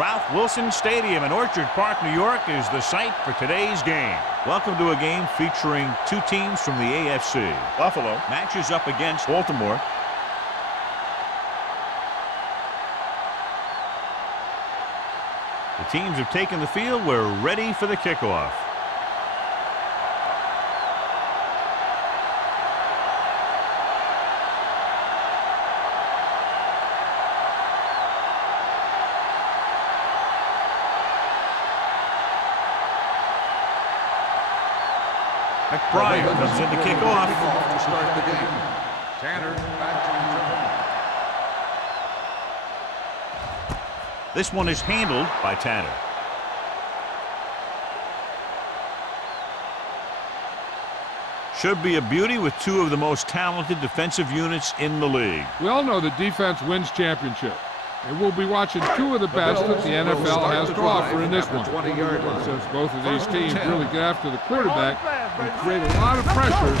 Ralph Wilson Stadium in Orchard Park, New York is the site for today's game. Welcome to a game featuring two teams from the AFC. Buffalo matches up against Baltimore. The teams have taken the field. We're ready for the kickoff. McBride comes in to kick off. To start the game. Tanner back to return. This one is handled by Tanner. Should be a beauty with two of the most talented defensive units in the league. We all know that defense wins championships. And we'll be watching two of the best that the NFL has to offer in this one. Since both of these teams really get after the quarterback and create a lot of pressure,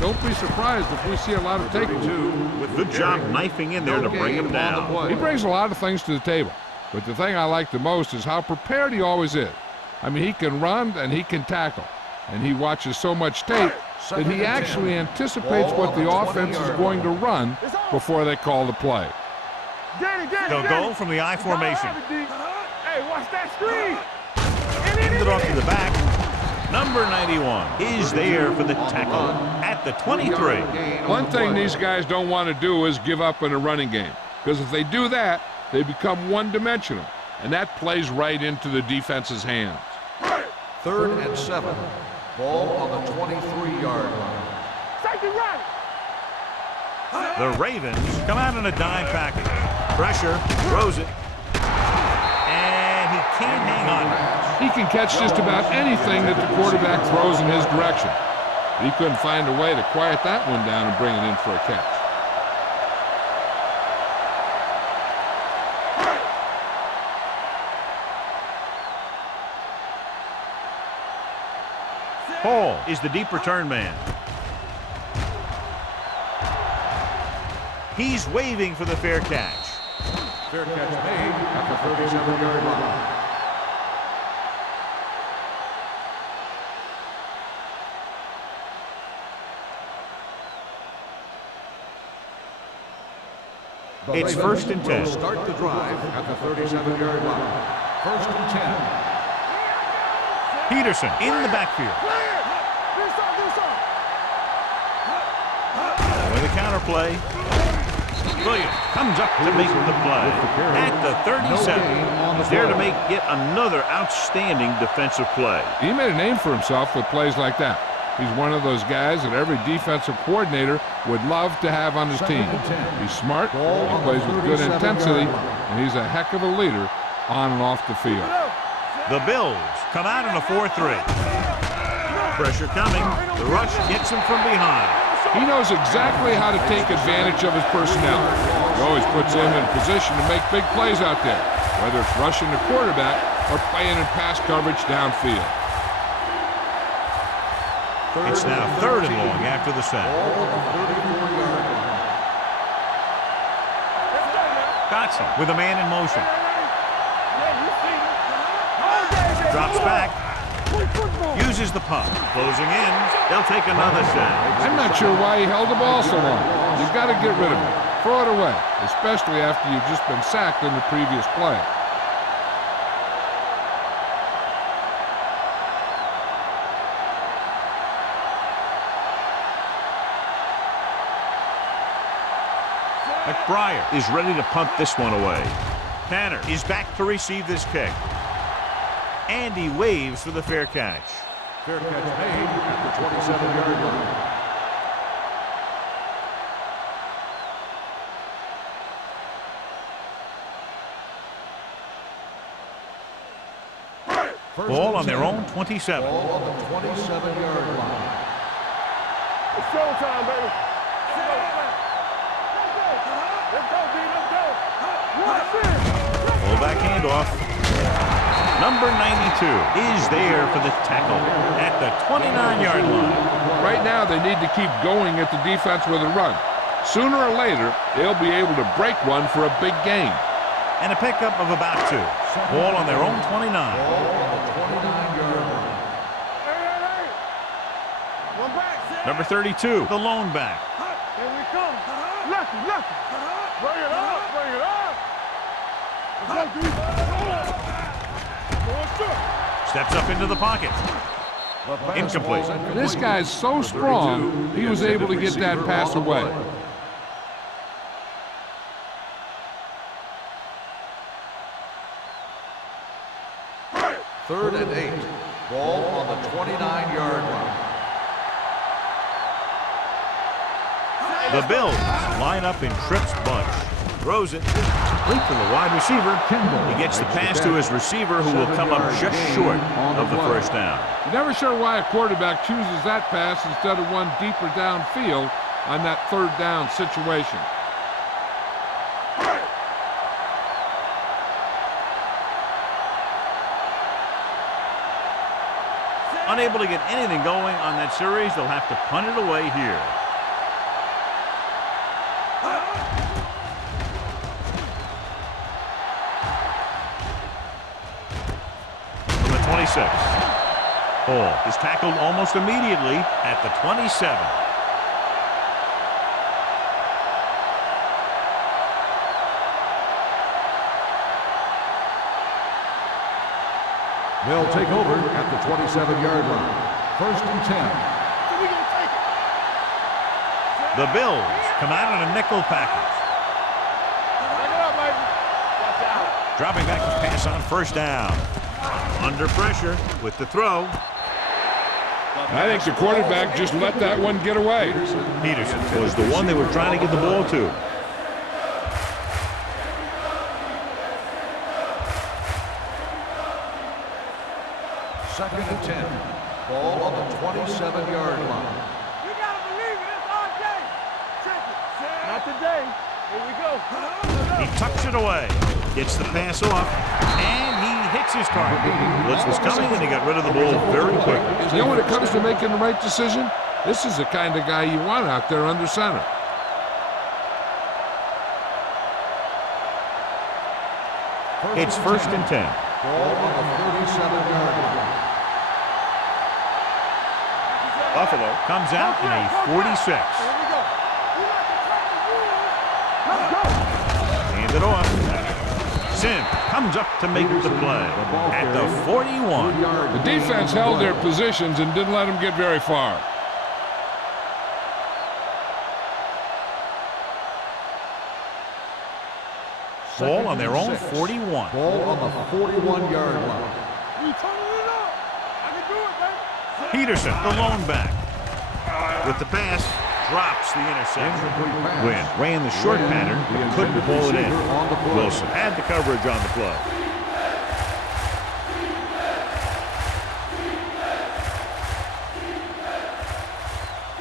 don't be surprised if we see a lot of takeaways. With good job knifing in there to bring him down. He brings a lot of things to the table, but the thing I like the most is how prepared he always is. I mean, he can run and he can tackle, and he watches so much tape that he actually anticipates what the offense is going to run before they call the play. They'll go from the I formation. Hey, watch that screen. Hand it off to the back. Number 91 is there for the tackle at the 23. One thing these guys don't want to do is give up in a running game, because if they do that, they become one-dimensional, and that plays right into the defense's hands. 3rd and 7. Ball on the 23-yard line. Second right. The Ravens come out in a dime package. Pressure, throws it, and he can't hang on. He can catch just about anything that the quarterback throws in his direction. He couldn't find a way to quiet that one down and bring it in for a catch. Paul is the deep return man. He's waving for the fair catch. Fair catch made at the 37-yard line. It's 1st and 10. Start the drive at the 37-yard line. 1st and 10. Peterson in the backfield. With a counter play. Williams comes up to make the play at the 37. He's there to make yet another outstanding defensive play. He made a name for himself with plays like that. He's one of those guys that every defensive coordinator would love to have on his team. He's smart, he plays with good intensity, and he's a heck of a leader on and off the field. The Bills come out in a 4-3. Pressure coming. The rush gets him from behind. He knows exactly how to take advantage of his personnel. He always puts him in position to make big plays out there, whether it's rushing the quarterback or playing in pass coverage downfield. It's now 3rd and long after the sack. Dotson with a man in motion. Drops back. Uses the punt. Closing in. They'll take another shot. I'm not sure why he held the ball so long. You've got to get rid of it. Throw it away, especially after you've just been sacked in the previous play. McBride is ready to punt this one away. Tanner is back to receive this kick. And he waves for the fair catch. Fair catch made at the 27-yard line. Ball on their own 27. Ball on the 27-yard line. It's showtime, baby. Let's go, B. Let's go. Full back handoff. Number 92 is there for the tackle at the 29-yard line. Right now, they need to keep going at the defense with a run. Sooner or later, they'll be able to break one for a big gain. And a pickup of about 2. Ball on their own 29. Ball on the 29-yard line. Hey. One back. Number 32, the lone back. Here we come. Lucky. Bring it up. Let's go, D. Steps up into the pocket. The pass Incomplete. ball's incomplete. This guy's so strong, he was able to get that pass away. Third and 8. Ball on the 29-yard line. The Bills line up in Tripp's bunch. Throws it. Complete from the wide receiver. He gets the pass to his receiver, who will come up just short of the first down. You're never sure why a quarterback chooses that pass instead of one deeper downfield on that third down situation. Unable to get anything going on that series, they'll have to punt it away here. From the 26. Hall is tackled almost immediately at the 27. They'll take over at the 27-yard line. First and 10. The Bills come out in a nickel package. Dropping back to pass on first down. Under pressure with the throw. I think the quarterback just let that one get away. Peterson was the one they were trying to get the ball to. Second and 10. Ball on the 27-yard line. You gotta believe it. It's our day. Check it. Not today. Here we go. He tucks it away. Gets the pass off. And he hits his target. Blitz was coming, and he got rid of the ball very quickly. You know, when it comes to making the right decision, this is the kind of guy you want out there under center. It's first and 10. Ball on the 37-yard line. Buffalo comes out in a 46. Here we go. Let's go. Hand it off. Sim comes up to make the play at the 41. The defense held their positions and didn't let them get very far. Ball on their own 41. Ball on the 41-yard line. You turning it up. I can do it, baby. Peterson, the lone back. With the pass, drops the interception. Incomplete pass. Wynn ran the short pattern, but couldn't pull it in. Wilson had the coverage on the play.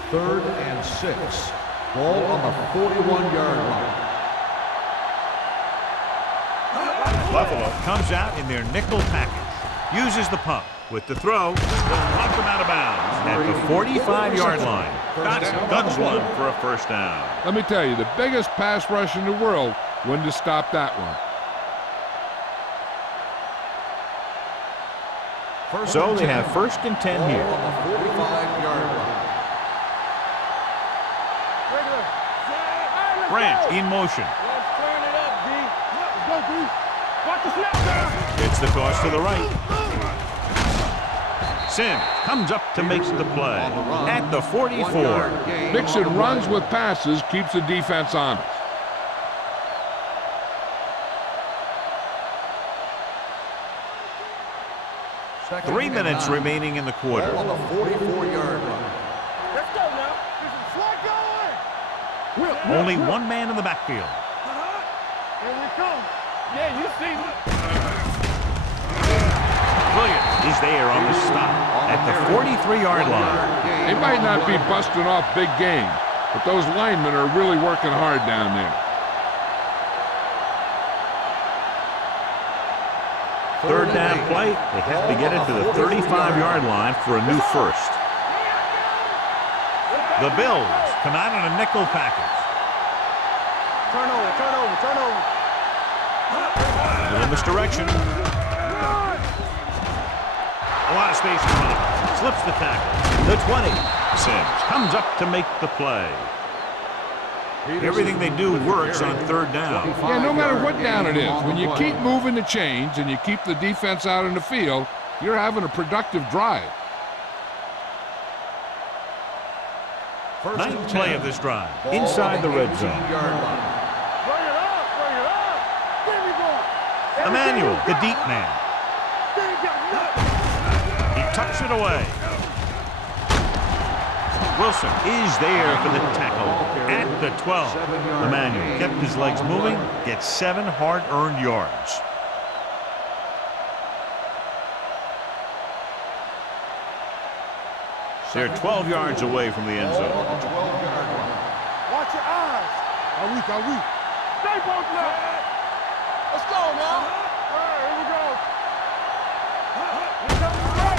Third and 6. Ball on the 41-yard line. Buffalo comes out in their nickel package. Uses the pump. With the throw, they'll knock them out of bounds at the 45-yard line. Guns one for a first down. Let me tell you, the biggest pass rush in the world wouldn't have stopped that one. So they have first and 10 Ball here. on the 45-yard line. Branch in motion. Let's turn it up, D. Let's go, D. Watch the snap down. Gets the toss to the right. Sim comes up to make the play at the 44. Mixing runs with passes keeps the defense honest. Second 3 and minutes 9. remaining in the quarter. Ball on the 44-yard line. Let's go now. This is flag going. Only one man in the backfield. Here we come. Yeah, you see me. Williams is there on the stop at the 43-yard line. They might not be busting off big game, but those linemen are really working hard down there. Third down play, they have to get it to the 35-yard line for a new first. The Bills come out in a nickel package. Turn over. A little misdirection. A lot of space in front of him. Slips the tackle. The 20. Sims comes up to make the play. Everything they do works on third down. Yeah, no matter what down it is, when you keep moving the chains and you keep the defense out in the field, you're having a productive drive. Ninth play of this drive. Inside the red zone. Bring it up, bring it up. There we go. Emmanuel, the deep man. He tucks it away. Wilson is there for the tackle at the 12. Emmanuel kept his legs moving, gets 7 hard-earned yards. They're 12 yards away from the end zone. Watch your eyes. Are weak, are weak. Stay both left. Let's go now. All right, here we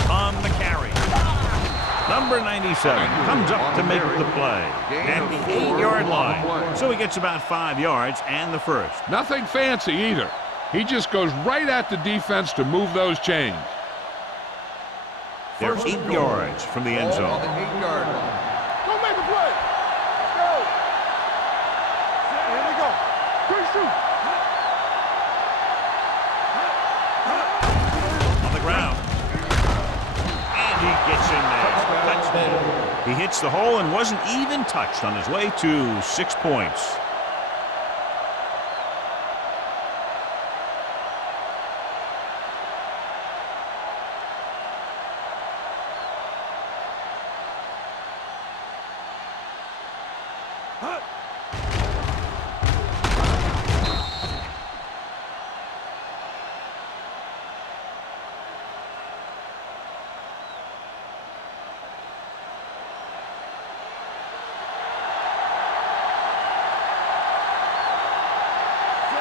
go. On the carry. Number 97 comes up to make the play at the 8-yard line. So he gets about 5 yards and the first. Nothing fancy either. He just goes right at the defense to move those chains. They're 8 yards from the end zone. Go make the play. Let's go. Here we go. Quick shoot. On the ground. And he gets in there. Touchdown. He hits the hole and wasn't even touched on his way to 6 points.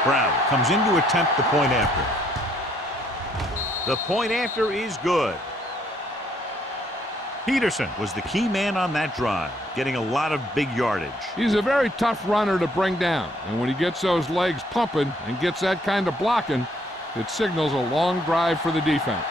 Brown comes in to attempt the point after. The point after is good. Peterson was the key man on that drive, getting a lot of big yardage. He's a very tough runner to bring down, and when he gets those legs pumping and gets that kind of blocking, it signals a long drive for the defense.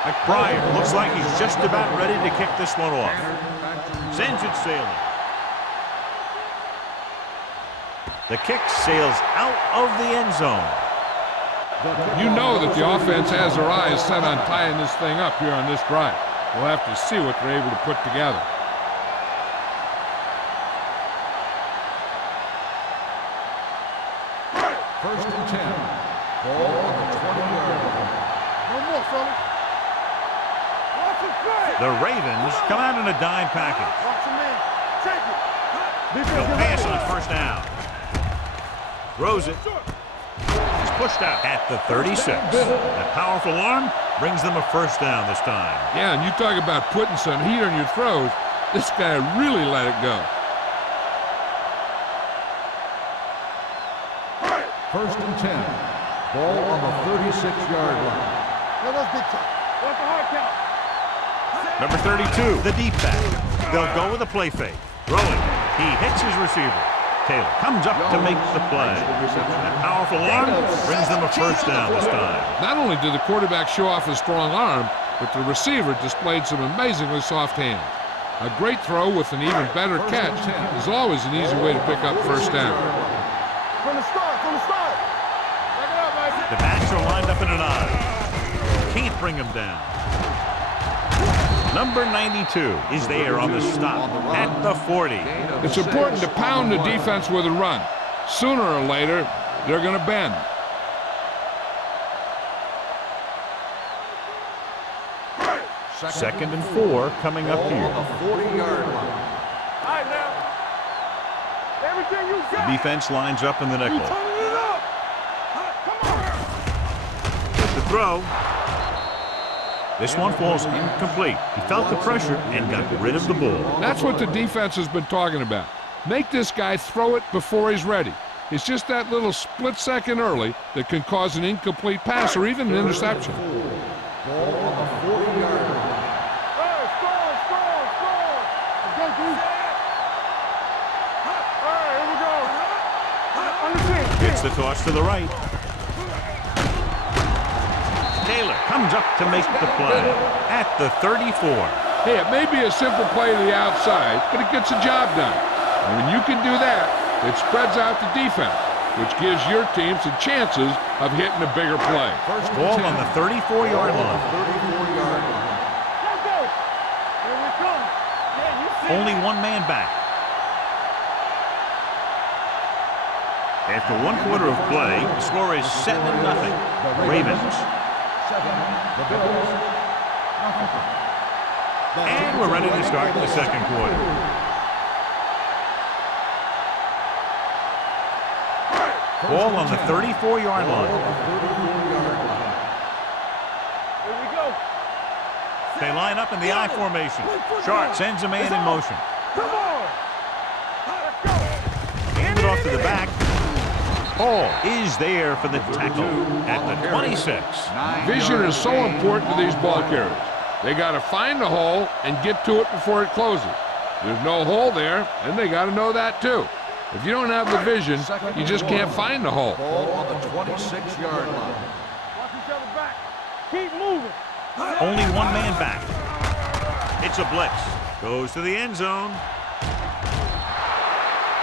McBride looks like he's just about ready to kick this one off. Sends it sailing. The kick sails out of the end zone. You know that the offense has their eyes set on tying this thing up here on this drive. We'll have to see what they're able to put together. First and 10. Ball on the 20-yard line. No more, fellas. The Ravens come out in a dime package. Watch him in. Take it. He'll pass on first down. Throws it. He's pushed out at the 36. That powerful arm brings them a first down this time. Yeah, and you talk about putting some heat on your throws. This guy really let it go. First and 10. Ball on the 36-yard line. No, that's big time. What's the hard count? Number 32, the deep back. They'll go with a play fake. Throwing. He hits his receiver. Taylor comes up to make the play. That powerful arm brings them a first down this time. Not only did the quarterback show off his strong arm, but the receiver displayed some amazingly soft hands. A great throw with an even better catch is always an easy way to pick up first down. From the start, from the start. Back it up, baby. The backs are lined up in an I. Can't bring him down. Number 92 is there on the stop at the 40. It's important to pound the defense with a run. Sooner or later, they're going to bend. Second and 4 coming up here. On the 40-yard line. All right, now. Everything you got. The defense lines up in the nickel. Turning it up. Come on. With the throw. This one falls incomplete. He felt the pressure and got rid of the ball. That's what the defense has been talking about. Make this guy throw it before he's ready. It's just that little split second early that can cause an incomplete pass or even an interception. Ball on the 40-yard line. Hey, score! Let's go, dude. All right, here we go. Understand. Gets the toss to the right. Taylor comes up to make the play at the 34. Hey, it may be a simple play to the outside, but it gets the job done. And when you can do that, it spreads out the defense, which gives your team some chances of hitting a bigger play. First Ball on the 34-yard line. 34-yard line. Let's go. Here we come. Yeah, you see. Only one man back. After 1 quarter of play, the score is 7-0. Ravens. 7, the Bills. And we're ready to start the second quarter. Ball on the 34-yard line. Here we go. They line up in the I formation. Sharp sends a man in motion. Come on. Let's go. Hand it off to the back. Hall is there for the tackle at the 26. Vision is so important to these ball carriers. They got to find the hole and get to it before it closes. There's no hole there, and they got to know that too. If you don't have the vision, you just can't find the hole. Ball on the 26-yard line. Watch each other back. Keep moving. Only one man back. It's a blitz. Goes to the end zone.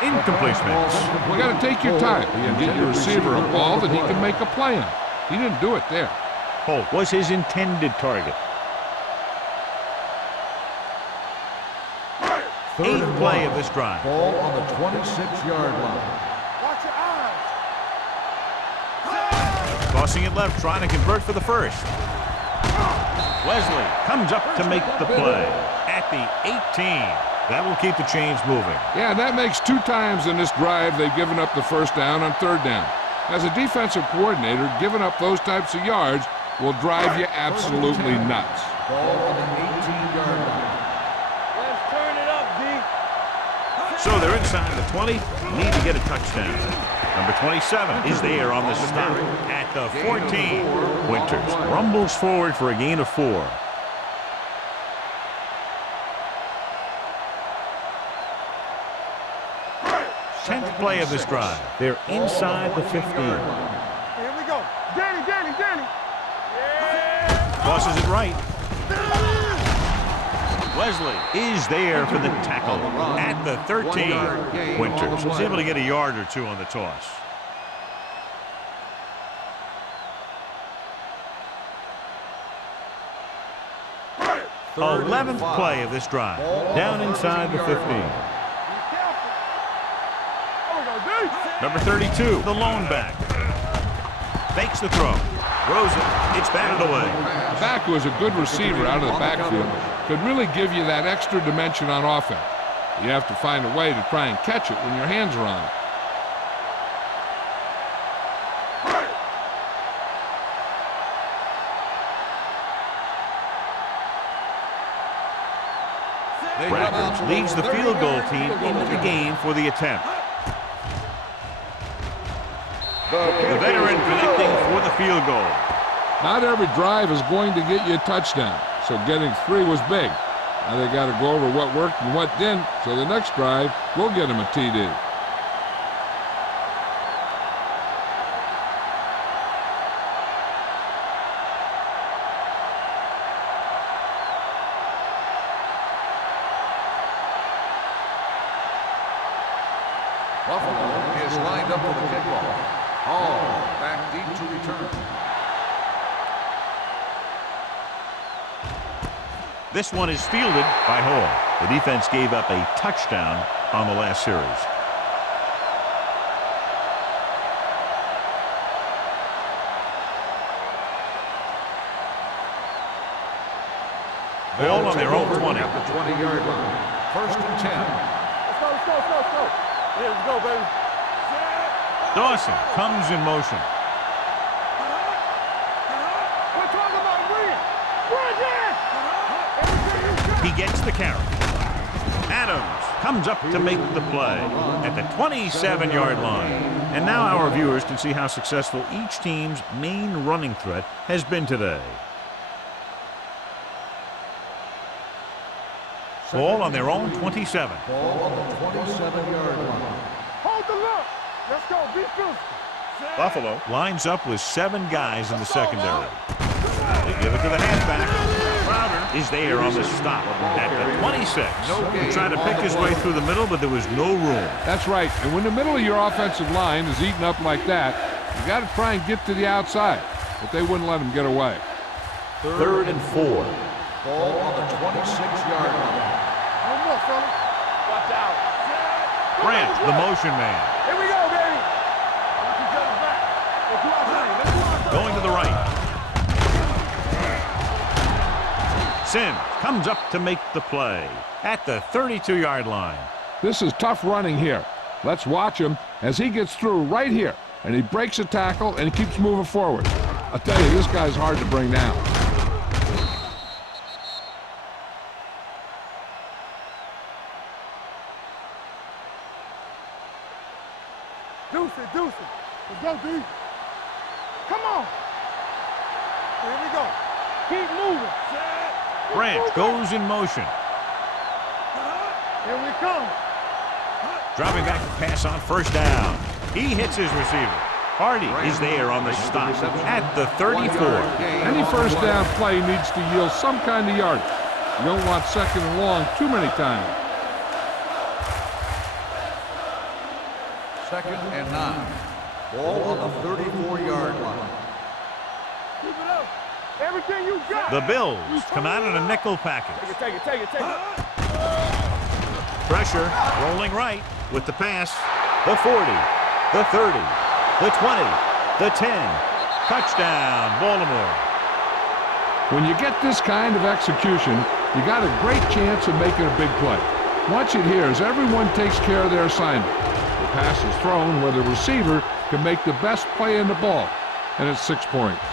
Incompletion. You got to take your time and get your receiver a ball that he can make a play on. He didn't do it there. Holt was his intended target. 8th play of this drive. Ball on the 26-yard line. Watch your eyes. Tossing it left, trying to convert for the first. Wesley comes up to make the play at the 18. That will keep the chains moving. Yeah, that makes 2 times in this drive they've given up the first down on 3rd down. As a defensive coordinator, giving up those types of yards will drive you absolutely nuts. Ball on the 18-yard line. Let's turn it up, D. So they're inside the 20, need to get a touchdown. Number 27 is there on the stop at the 14. Winters rumbles forward for a gain of 4. 10th play of this drive. They're inside the 15. Here we go. Danny. Yeah. Tosses it right. Wesley is there for the tackle at the 13. Winters was able to get a yard or 2 on the toss. Third and 11th 5. play of this drive. Down inside the 15. Number 32, the lone back. Fakes the throw. Throws it. It's batted away. The back who is a good receiver out of the backfield could really give you that extra dimension on offense. You have to find a way to try and catch it when your hands are on it. Rackers leads the field goal team into the game for the attempt. The veteran connecting for the field goal. Not every drive is going to get you a touchdown, so getting 3 was big. Now they got to go over what worked and what didn't, so the next drive will get them a TD. Buffalo is lined up for the kickoff. Hall back deep to return. This one is fielded by Hall. The defense gave up a touchdown on the last series. Ball on their own 20. At the 20-yard line. 1st and 10. Let's go. Here we go, baby. Dawson comes in motion. We're talking about Bridget. He gets the carry. Adams comes up to make the play at the 27-yard line. And now our viewers can see how successful each team's main running threat has been today. Ball on their own 27. Ball on the 27-yard line. Hold the look. Let's go. Be physical. Buffalo lines up with 7 guys in the secondary. They give it to the halfback. Crowder is there on the stop at the 26. He tried to pick his way through the middle, but there was no room. That's right. And when the middle of your offensive line is eaten up like that, you got to try and get to the outside. But they wouldn't let him get away. 3rd and 4. Ball on the 26-yard line. No more, fella. Watch out. Grant, the motion man. Here we go, baby. Watch each other's back. Let's do our thing. Let's do our thing. Going to the right. Sims comes up to make the play at the 32-yard line. This is tough running here. Let's watch him as he gets through right here. And he breaks a tackle and he keeps moving forward. I'll tell you, this guy's hard to bring down. Deuce it. Let's go, D. Come on. Here we go. Keep moving. Grant goes in motion. Here we come. Dropping back to pass on 1st down. He hits his receiver. Hardy is there on the stop at the 34. Any first down play needs to yield some kind of yardage. You don't want 2nd and long too many times. 2nd and 9. Ball on the 34-yard line. Keep it up. Everything you got. The Bills come out in a nickel package. Take it. Pressure rolling right with the pass. The 40, the 30, the 20, the 10. Touchdown, Baltimore. When you get this kind of execution, you got a great chance of making a big play. Watch it here as everyone takes care of their assignment. The pass is thrown where the receiver can make the best play in the ball, and it's 6 points.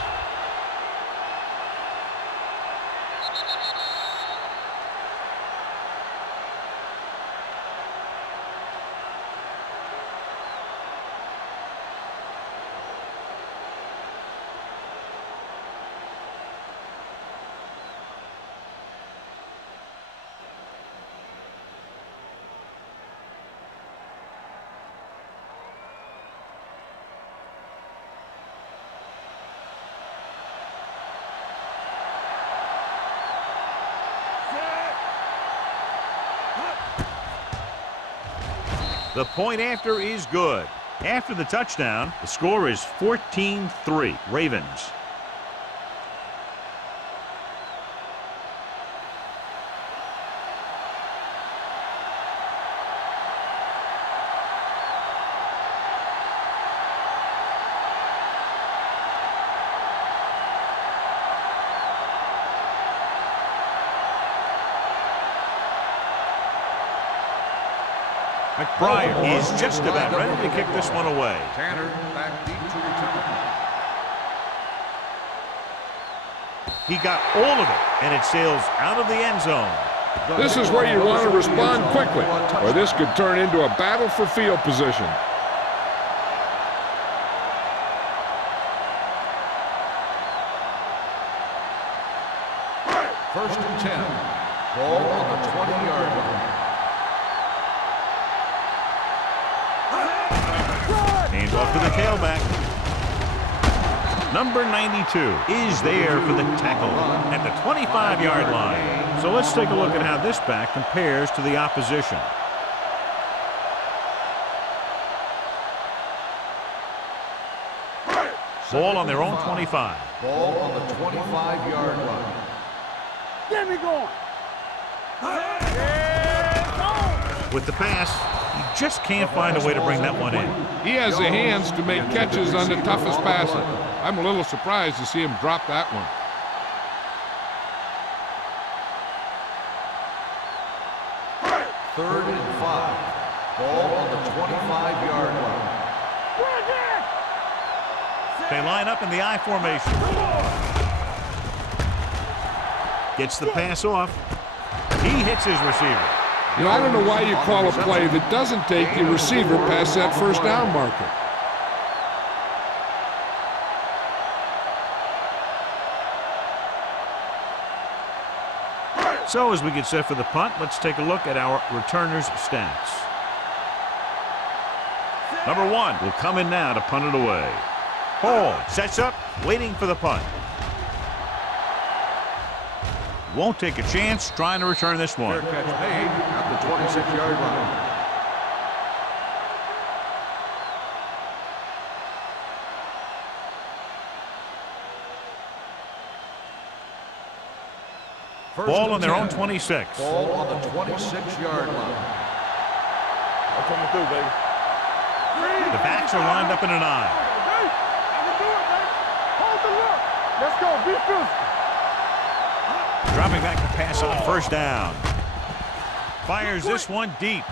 The point after is good. After the touchdown, the score is 14-3, Ravens. McBride is just about ready to kick this one away. Tanner back deep to return. He got all of it, and it sails out of the end zone. This is where you want to respond quickly, or this could turn into a battle for field position. First and 10. Ball on the 20-yard line. Hands off to the tailback. Number 92 is there for the tackle at the 25-yard line. So let's take a look at how this back compares to the opposition. Ball on their own 25. Ball on the 25-yard line. Get me going. With the pass, he just can't find a way to bring that one in. He has the hands to make catches on the toughest passes. I'm a little surprised to see him drop that one. Third and 5. Ball on the 25-yard line. They line up in the I formation. Gets the pass off. He hits his receiver. You know, I don't know why you call a play that doesn't take your receiver past that first down marker. So as we get set for the punt, let's take a look at our returners' stats. Number 1 will come in now to punt it away. Hall sets up, waiting for the punt. Won't take a chance trying to return this one. Fair catch made at the 26-yard line. Ball on their own 26. Ball on the 26-yard line. I'm coming through, baby. The backs are lined up in an eye. I can do it, baby. Hold the look. Let's go. Be physical. Dropping back to pass on first down. Fires this one deep.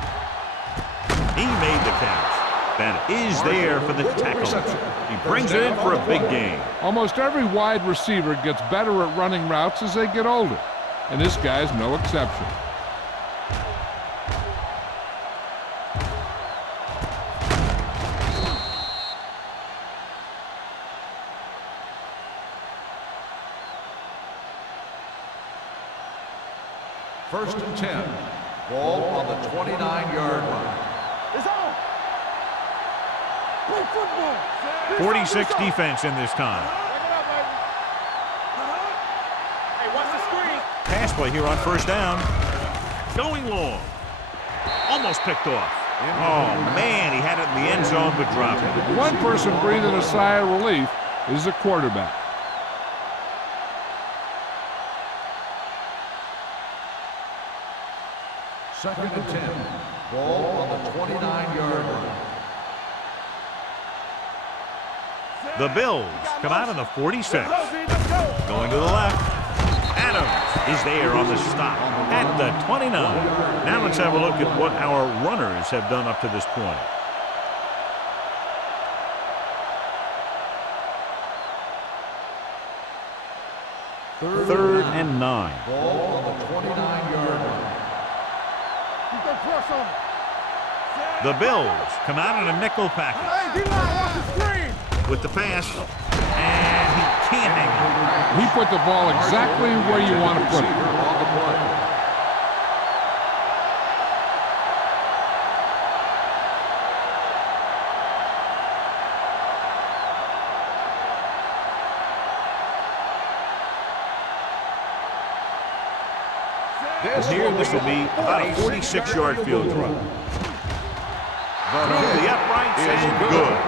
He made the catch. That is there for the tackle. He brings it in for a big gain. Almost every wide receiver gets better at running routes as they get older, and this guy's no exception. First and 10. Ball on the 29-yard line. It's on. Play football. 46 defense in this time. Check it out, baby. Hey, watch the screen. Pass play here on first down. Going long. Almost picked off. Oh, man, he had it in the end zone but dropped it. One person breathing a sigh of relief is the quarterback. Second and 10. Ball on the 29-yard line. The Bills come out on the 46. Going to the left. Adams is there on the stop at the 29. Now let's have a look at what our runners have done up to this point. Third and 9. Ball on the 29-yard line. Keep that press on him. The Bills come out in a nickel package Hey, D-line, watch the screen. with the pass, and he can't hang on. He put the ball exactly where you want to put it. Receiver on the play. Here, this will be about a 46-yard field throw. Through the uprights and good.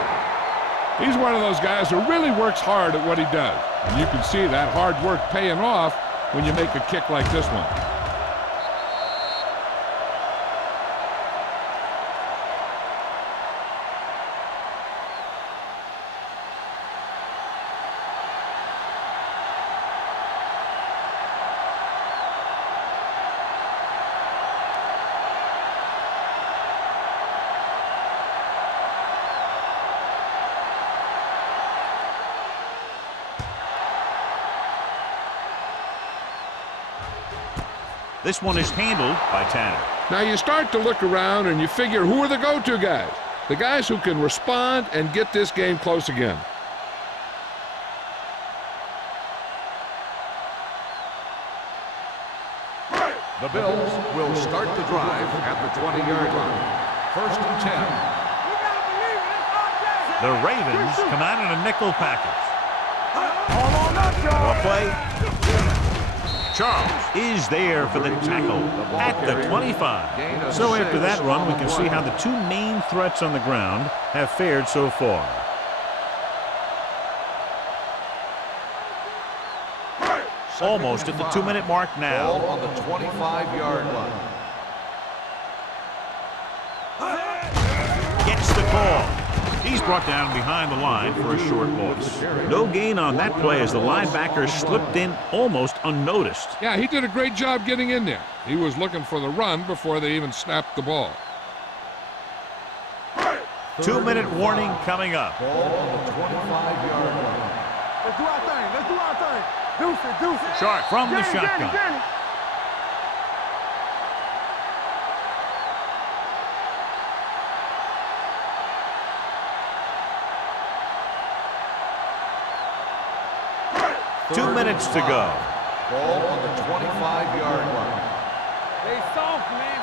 He's one of those guys who really works hard at what he does. And you can see that hard work paying off when you make a kick like this one. This one is handled by Tanner. Now you start to look around and you figure, who are the go-to guys? The guys who can respond and get this game close again. The Bills will start the drive at the 20-yard line. First and 10. The Ravens come out in a nickel package. Hold on up, y'all. Well play. Charles is there for the tackle at the 25. So after that run, we can see how the two main threats on the ground have fared so far. Almost at the 2-minute mark now. Ball on the 25-yard line. Gets the call. He's brought down behind the line for a short loss. No gain on that play as the linebacker slipped in almost unnoticed. Yeah, he did a great job getting in there. He was looking for the run before they even snapped the ball. 2-minute warning coming up. Ball on the 25-yard line. Let's do our thing. Let's do our thing. Deuce it, deuce it. Sharp from the Danny, shotgun. Danny, Danny. 2 minutes to go. Ball on the 25-yard line. Stay soft, man.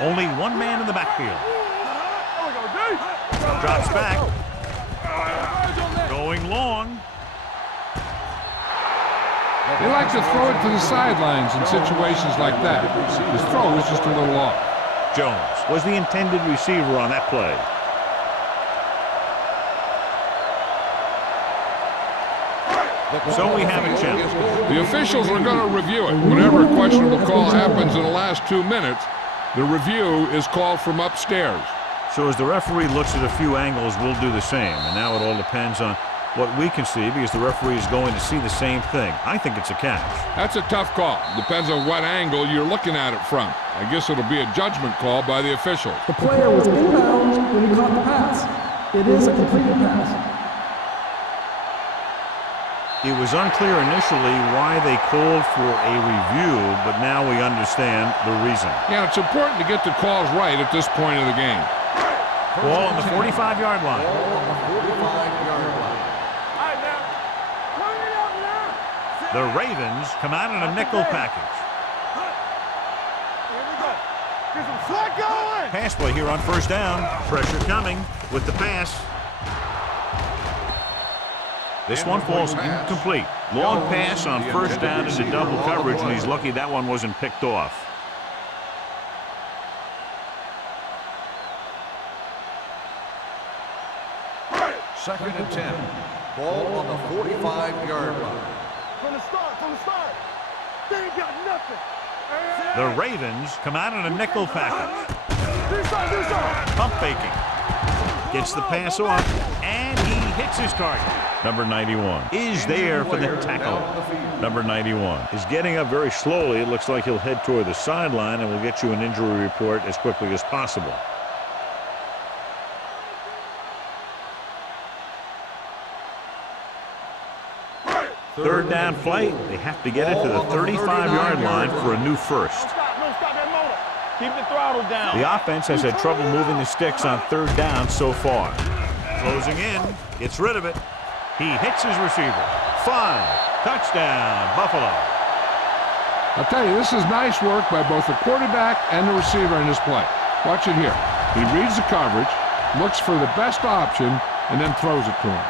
Only one man in the backfield. Drops back. Going long. They like to throw it to the sidelines in situations like that. His throw was just a little off. Jones was the intended receiver on that play. So we have a challenge. The officials are going to review it. Whenever a questionable call happens in the last 2 minutes, the review is called from upstairs. So as the referee looks at a few angles, we'll do the same. And now it all depends on what we can see because the referee is going to see the same thing. I think it's a catch. That's a tough call. Depends on what angle you're looking at it from. I guess it'll be a judgment call by the officials. The player was inbounds when he caught the pass. It is a completed pass. It was unclear initially why they called for a review, but now we understand the reason. Yeah, it's important to get the calls right at this point of the game. Ball on the 45-yard line. Ball on the 45-yard line. The Ravens come out in a nickel package. Get some slack going. Pass play here on first down. Pressure coming with the pass. This one falls incomplete. Long pass on first down into double coverage, and he's lucky that one wasn't picked off. Second and 10. Ball on the 45-yard line. From the start. They ain't got nothing. The Ravens come out in a nickel package. Do something. Pump faking. Gets the pass off, and he hits his target. Number 91 is there for the tackle. Number 91 is getting up very slowly. It looks like he'll head toward the sideline, and we'll get you an injury report as quickly as possible. Third down play. They have to get it to the 35-yard line for a new first. Don't stop that motor. Keep the throttle down. The offense has had trouble moving the sticks on third down so far. Closing in, gets rid of it. He hits his receiver. 5. Touchdown, Buffalo. I'll tell you, this is nice work by both the quarterback and the receiver in this play. Watch it here. He reads the coverage, looks for the best option, and then throws it to him.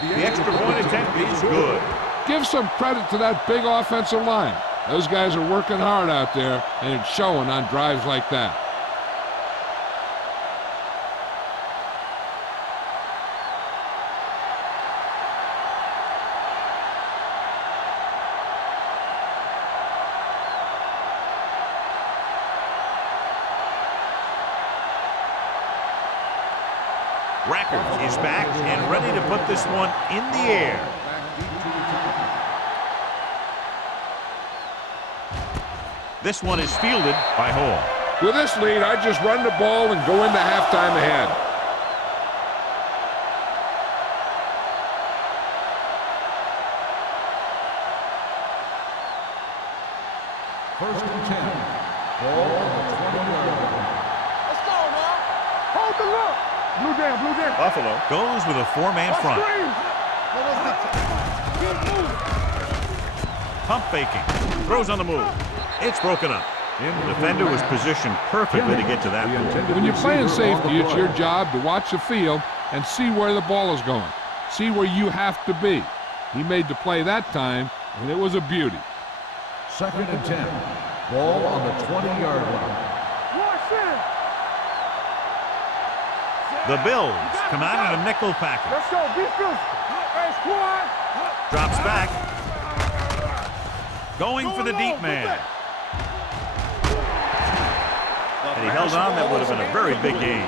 The extra point attempt is good. Give some credit to that big offensive line. Those guys are working hard out there, and it's showing on drives like that. Rackers is back and ready to put this one in the air. This one is fielded by Hall. With this lead, I just run the ball and go into halftime ahead. First and 10. Ball on the 20-yard line. Let's go now. Hold the look. Blue down. Buffalo goes with a 4-man front. Keep moving. Pump faking. Throws on the move. It's broken up. The defender was positioned perfectly to get to that ball. When you're playing safety, it's your job to watch the field and see where the ball is going. See where you have to be. He made the play that time, and it was a beauty. Second and 10. Ball on the 20-yard line. Watch it. The Bills come out in a nickel package. Let's go. Be physical. Hey, squad. Drops back. Going for the deep man. The And he held on. That would have been a very big gain.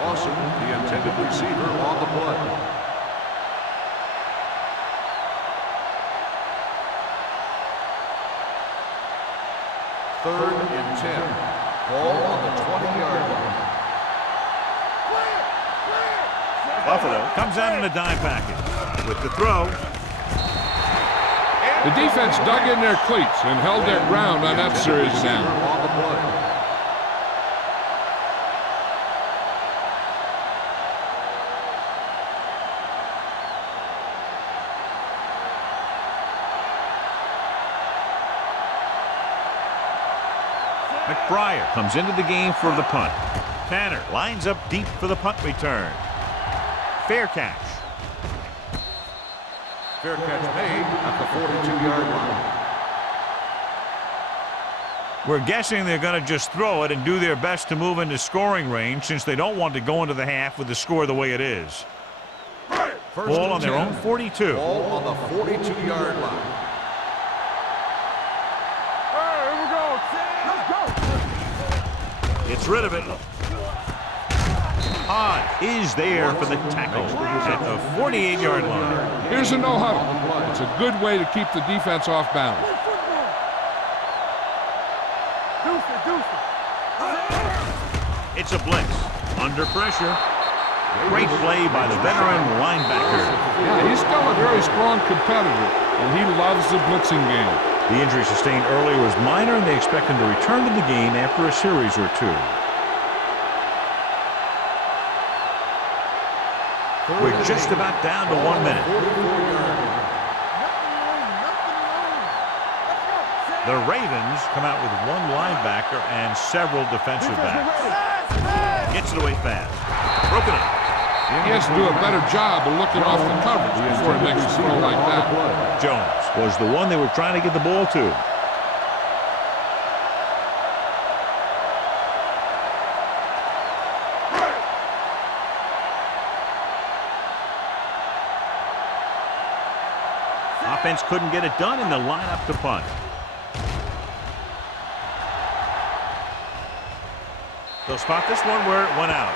Dawson, the intended receiver, on the play. Third and 10. Ball on the 20-yard line. Buffalo comes out in a dime package with the throw. The defense dug in their cleats and held their ground on that series down. On the play. McBriar comes into the game for the punt. Tanner lines up deep for the punt return. Fair catch. Fair catch made at the 42-yard line. We're guessing they're going to just throw it and do their best to move into scoring range since they don't want to go into the half with the score the way it is. Ball on their own 42. Ball on the 42-yard line. Gets rid of it. Hahn is there for the tackle at the 48-yard line. Here's a no huddle. It's a good way to keep the defense off balance. It's a blitz. Under pressure. Great play by the veteran linebacker. Yeah, he's still a very strong competitor, and he loves the blitzing game. The injury sustained earlier was minor, and they expect him to return to the game after a series or two. We're just about down to 1 minute. The Ravens come out with one linebacker and several defensive backs. Gets it away fast. Broken up. He has to do a better job of looking off the coverage before he makes a throw like that. Jones was the one they were trying to get the ball to. Offense couldn't get it done in the lineup to punt. They'll spot this one where it went out.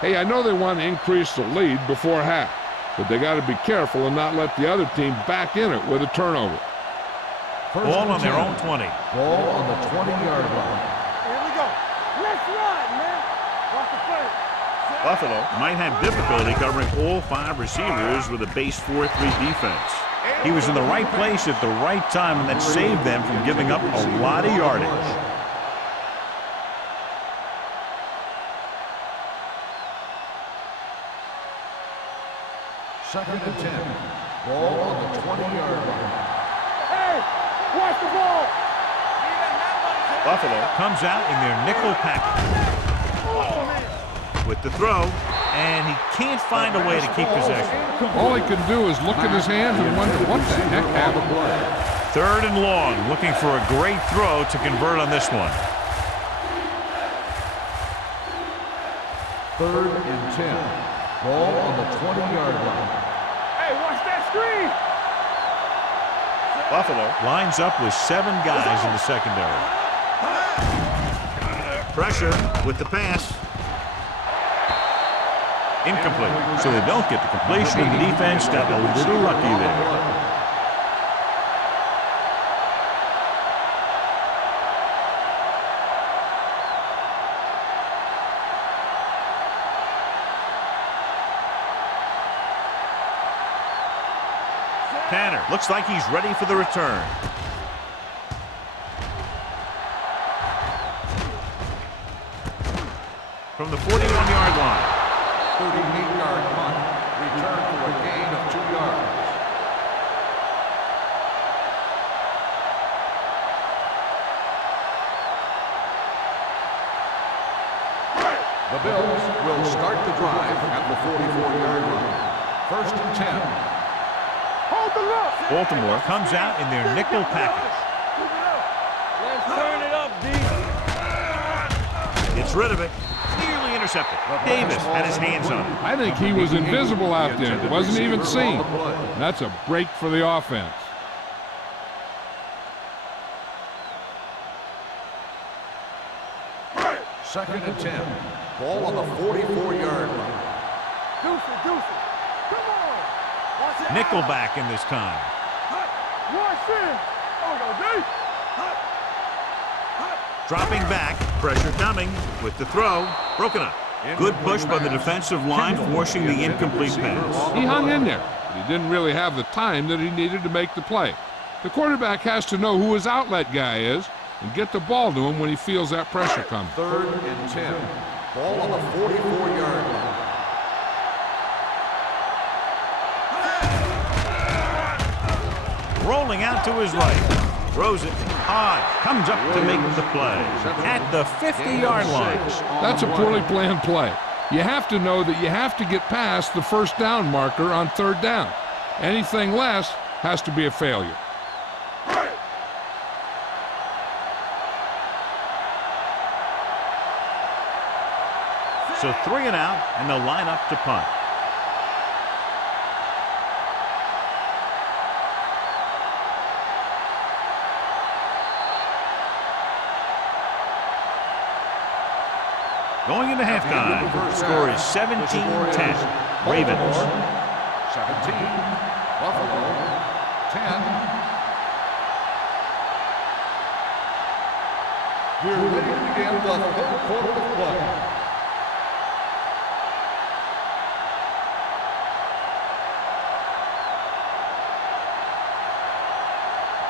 Hey, I know they want to increase the lead before half, but they got to be careful and not let the other team back in it with a turnover. Ball on their own 20. Ball on the 20-yard line. Here we go. Let's ride, man. Watch the play. Buffalo might have difficulty covering all 5 receivers with a base 4-3 defense. He was in the right place at the right time, and that saved them from giving up a lot of yardage. Second and 10. Ball on the 20-yard line. Hey, watch the ball. Buffalo comes out in their nickel package with the throw, and he can't find a way to keep possession. All he can do is look at his hands and wonder what the heck happened. Third and long, looking for a great throw to convert on this one. Third and 10. Ball on the 20-yard line. Hey, watch that screen. Buffalo lines up with 7 guys in the secondary. Pressure with the pass. Incomplete. So they don't get the completion, and the defense got a little lucky there. Tanner looks like he's ready for the return. From the 41-yard line. 38-yard punt. Return for a gain of 2 yards. The Bills will start the drive at the 44-yard line. First and 10. Hold the look. Baltimore comes out in their nickel package. Let's turn it up, D. Gets rid of it. Nearly intercepted. Davis had his hands on it. I think he was invisible out there. Wasn't even seen. That's a break for the offense. 2nd and 10. Ball on the 44-yard line. Deuce. Come on. Watch it. Nickelback in this time. Watch it. Oh, no, deep. Dropping back, pressure coming with the throw, broken up. Good push by the defensive line, forcing the incomplete pass. He hung in there, but he didn't really have the time that he needed to make the play. The quarterback has to know who his outlet guy is and get the ball to him when he feels that pressure coming. 3rd and 10. Ball on the 44-yard line. Rolling out to his right. Throws it high. Comes up to make the play. At the 50-yard line. That's a poorly planned play. You have to know that you have to get past the first down marker on 3rd down. Anything less has to be a failure. So 3 and out, and they'll line up to punt. Going into halftime, the score is 17-10. Ravens. 17. Buffalo. 10. We're ready to begin the 3rd quarter of play.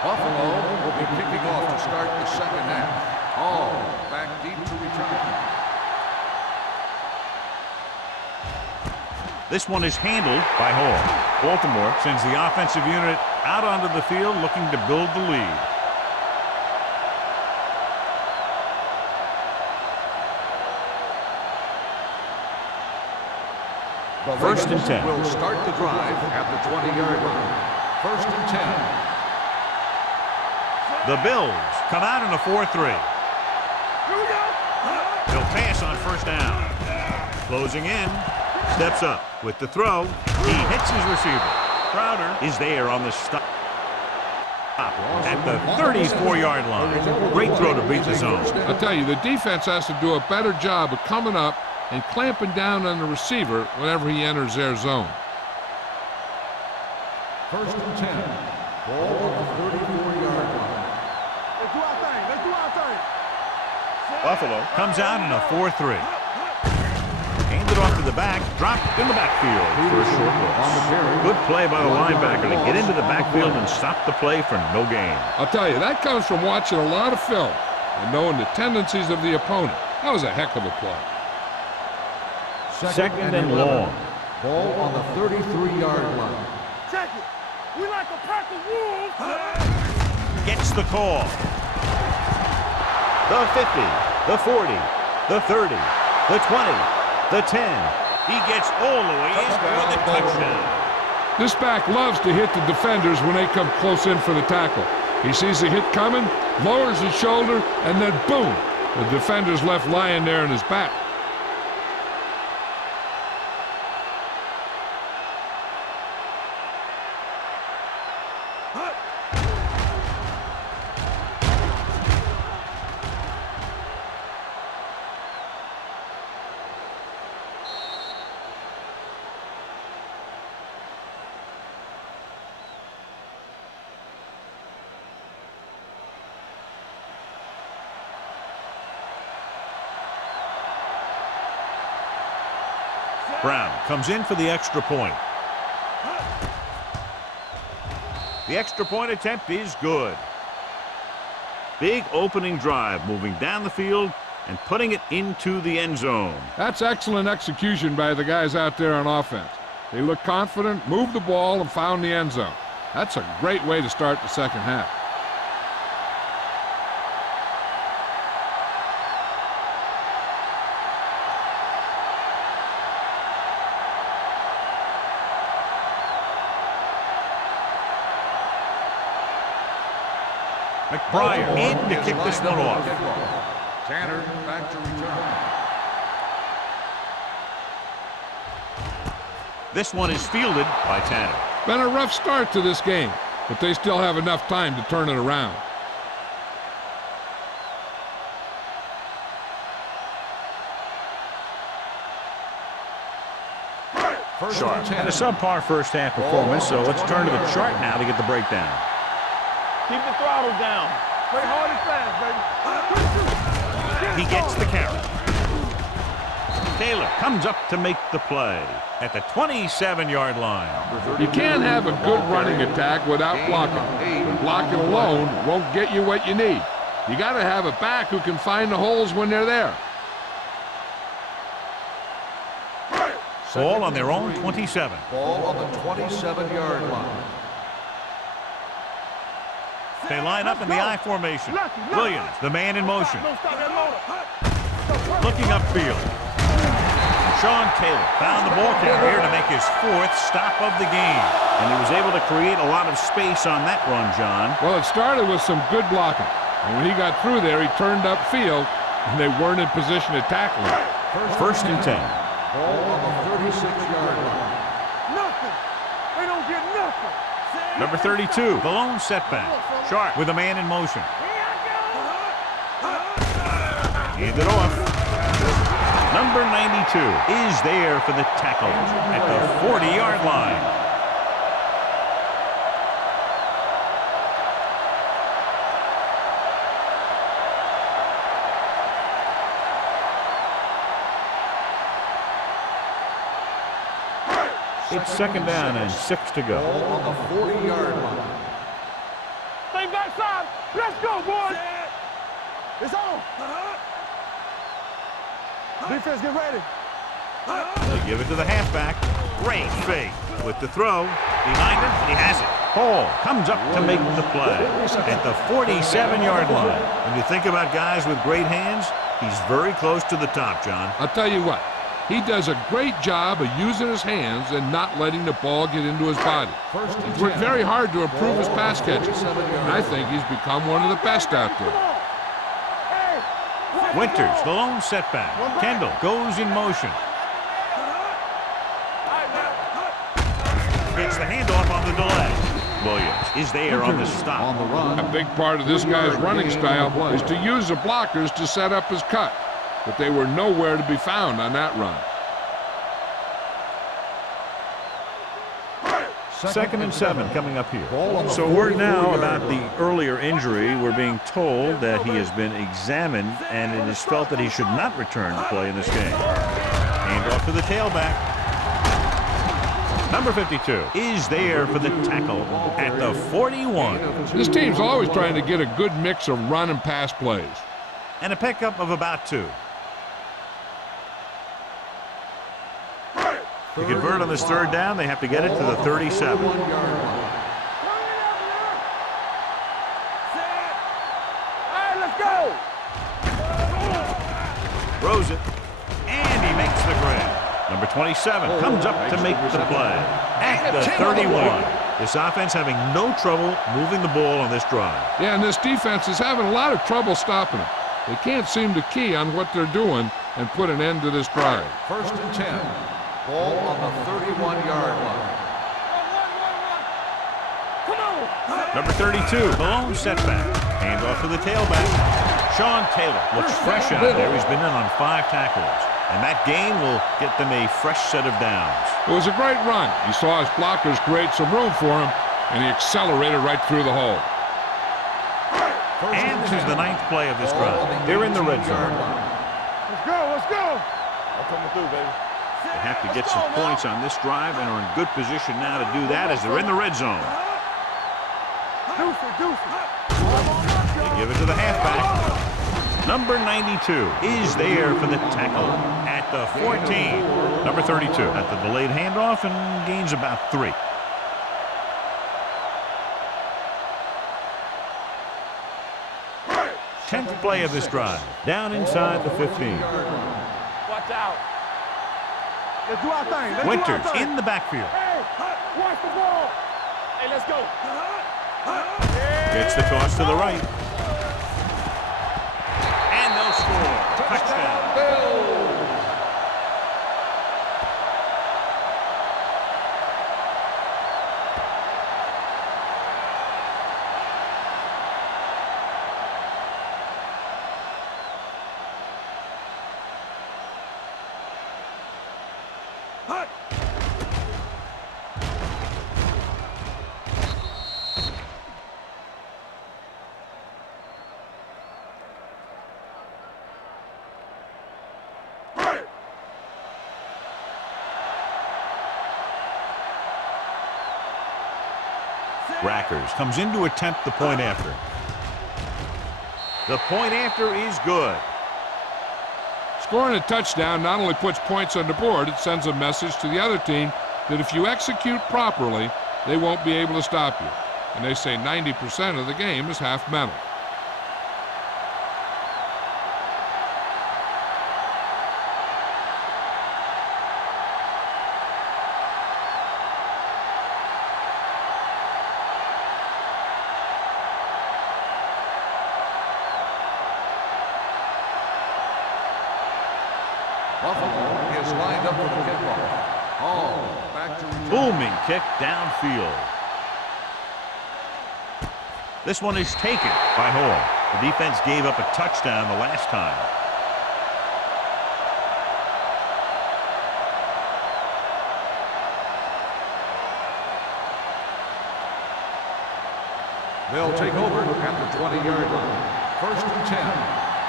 Buffalo will be kicking off to start the 2nd half. All back deep to return. This one is handled by Hall. Baltimore sends the offensive unit out onto the field looking to build the lead. The 1st and 10. Will start the drive at the 20-yard line. 1st and 10. The Bills come out in a 4-3. They'll pass on 1st down. Closing in. Steps up with the throw. He hits his receiver. Crowder is there on the stop at the 34-yard line. Great throw to beat the zone. I'll tell you, the defense has to do a better job of coming up and clamping down on the receiver whenever he enters their zone. 1st and 10. Ball on the 34-yard line. Let's do our thing. Buffalo comes out in a 4-3. Handed off to the back, dropped in the backfield for a short loss. Good play by the linebacker to get into the backfield and stop the play for no gain. I'll tell you, that comes from watching a lot of film and knowing the tendencies of the opponent. That was a heck of a play. 2nd and long. Ball on the 33-yard line. Check it. We like a pack of wolves. Gets the call. The 50, the 40, the 30, the 20. The 10. He gets all the way in for the touchdown. This back loves to hit the defenders when they come close in for the tackle. He sees the hit coming, lowers his shoulder, and then boom, the defender's left lying there in his back. Brown comes in for the extra point. The extra point attempt is good. Big opening drive, moving down the field and putting it into the end zone. That's excellent execution by the guys out there on offense. They look confident, moved the ball, and found the end zone. That's a great way to start the 2nd half. McBride in to kick this one off. Tanner back to return. This one is fielded by Tanner. Been a rough start to this game, but they still have enough time to turn it around. Sharp had a subpar first half performance, so let's turn to the chart now to get the breakdown. Keep the throttle down. Play hard and fast, baby. He gets the carry. Taylor comes up to make the play at the 27-yard line. You can't have a good running attack without blocking. And blocking alone won't get you what you need. You got to have a back who can find the holes when they're there. Ball on their own 27. Ball on the 27-yard line. They line up in the I formation. Williams, the man in motion. Looking upfield. Sean Taylor found the ball carrier to make his 4th stop of the game. And he was able to create a lot of space on that run, John. Well, it started with some good blocking. And when he got through there, he turned upfield, and they weren't in position to tackle him. First and 10. Ball on the 36-yard line. Nothing. They don't get nothing. Number 32, the lone setback. Sharp with a man in motion. Hand it off. Number 92 is there for the tackle at the 40-yard line. It's second down and 6 to go. Ball on the 40-yard line. Stay backside. Let's go, boys. It's on. Defense, get ready. They give it to the halfback. Great fake with the throw. Behind him, and he has it. Hall comes up to make the play at the 47-yard line. When you think about guys with great hands, he's very close to the top, John. I'll tell you what, he does a great job of using his hands and not letting the ball get into his body. He's worked very hard to improve his pass catches, and I think he's become one of the best out there. Winters, the lone setback. Kendall goes in motion. Gets the handoff on the delay. Williams is there on the stop. On the run. A big part of this guy's running style is to use the blockers to set up his cut, but they were nowhere to be found on that run. Second and 7 coming up here. So word now about the earlier injury. We're being told that he has been examined, and it is felt that he should not return to play in this game. Hand off to the tailback. Number 52 is there for the tackle at the 41. This team's always trying to get a good mix of run and pass plays. And a pickup of about 2. To convert on this third down, they have to get it to the 37. Let's go. Throws it, and he makes the grab. Number 27 comes up to make the play at the 31. This offense having no trouble moving the ball on this drive. Yeah, and this defense is having a lot of trouble stopping them. They can't seem to key on what they're doing and put an end to this drive. First and 10. Ball on the 31-yard line. Number 32, the lone setback. Hand off to the tailback. Sean Taylor looks fresh out there. He's been in on 5 tackles. And that gain will get them a fresh set of downs. It was a great run. He saw his blockers create some room for him, and he accelerated right through the hole. And this is the 9th play of this drive. They're in the red zone. Let's go. Let's go. I'm coming through, baby. They have to get some points on this drive and are in good position now to do that as they're in the red zone. They give it to the halfback. Number 92 is there for the tackle at the 14. Number 32 at the delayed handoff and gains about 3. Tenth play of this drive. Down inside the 15. Watch out. Let's do our thing. Let's Winters do our thing. in the backfield. Hey, watch the ball. Hey, let's go. Gets the toss to the right. And they'll score. Touchdown. Rackers comes in to attempt the point after. The point after is good. Scoring a touchdown not only puts points on the board, it sends a message to the other team that if you execute properly, they won't be able to stop you. And they say 90% of the game is half mental. Buffalo is lined up for the kickoff. Hall back to return. Booming kick downfield. This one is taken by Hall. The defense gave up a touchdown the last time. They'll take over at the 20-yard line. First and 10.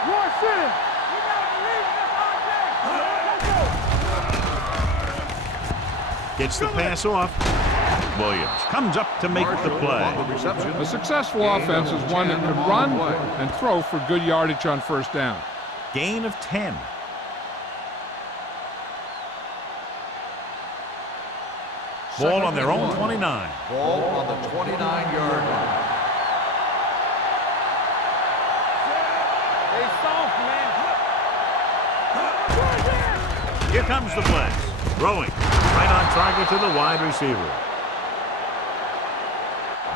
Rush in. You gotta believe it. Gets the pass off. Williams comes up to make the play. On the reception. A successful offense is one that can run and throw for good yardage on first down. Gain of 10. Ball on their own 29. Ball on the 29-yard line. Stay soft, man. Here comes the play. Throwing right on target to the wide receiver.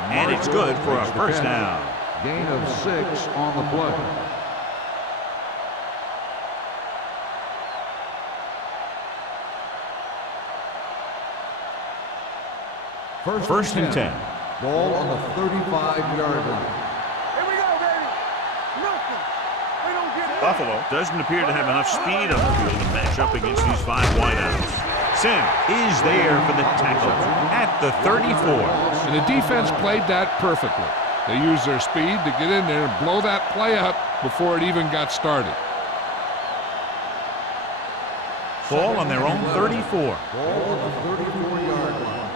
And it's good for a first down. Gain of 6 on the play. First and 10. Ball on the 35-yard line. Here we go, baby. Nothing. They don't get it. Buffalo doesn't appear to have enough speed on the field to match up against these 5 wideouts. Sim is there for the tackle at the 34. And the defense played that perfectly. They used their speed to get in there and blow that play up before it even got started. Ball on their own 34. Ball on the 34-yard line.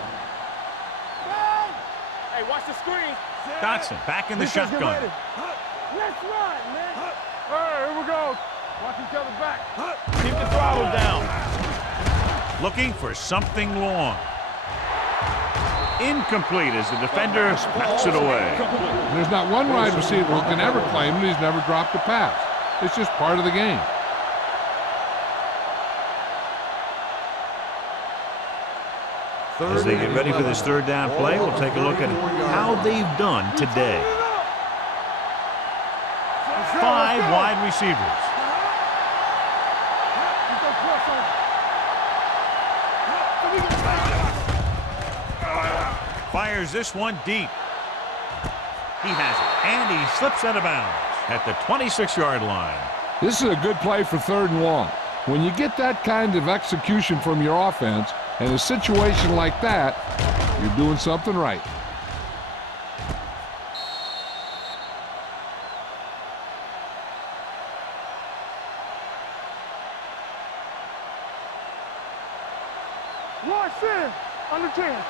Hey, watch the screen. Dotson back in the Defense, get shotgun. ready. Let's run, man. All right, here we go. Watch each other back. Keep the throttle down. Looking for something long. Incomplete as the defender backs it away. And there's not one wide receiver who can ever claim that he's never dropped a pass. It's just part of the game. As they get ready for this third down play, we'll take a look at how they've done today. 5 wide receivers. Fires this one deep. He has it, and he slips out of bounds at the 26-yard line. This is a good play for third and long. When you get that kind of execution from your offense, in a situation like that, you're doing something right. Watch in. Under 10.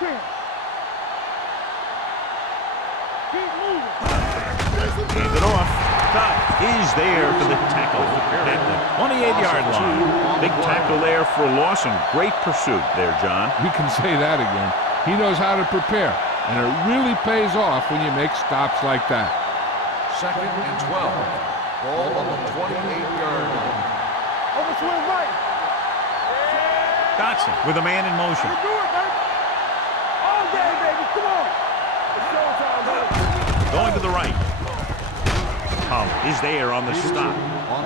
Keep moving. Hand it off. Cut is there for the tackle at the 28-yard line. Big tackle there for loss and great pursuit there, John. We can say that again. He knows how to prepare, and it really pays off when you make stops like that. Second and 12. Ball on the 28-yard line. Over to his right. Dotson with a man in motion. You do it, baby. All day, baby. Come on. It's showtime, baby. Going to the right. Is there on the stop.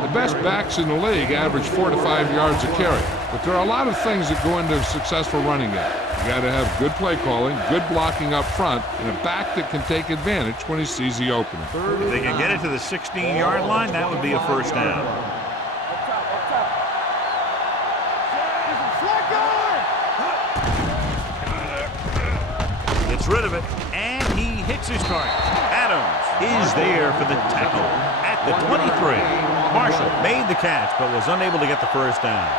The best backs in the league average 4 to 5 yards a carry, but there are a lot of things that go into a successful running game. You got to have good play calling, good blocking up front, and a back that can take advantage when he sees the opening. If they can get it to the 16-yard line, that would be a first down. Up top. Slack on. Gets rid of it, and he hits his target. Adams is there for the tackle at the 23. Marshall made the catch, but was unable to get the first down.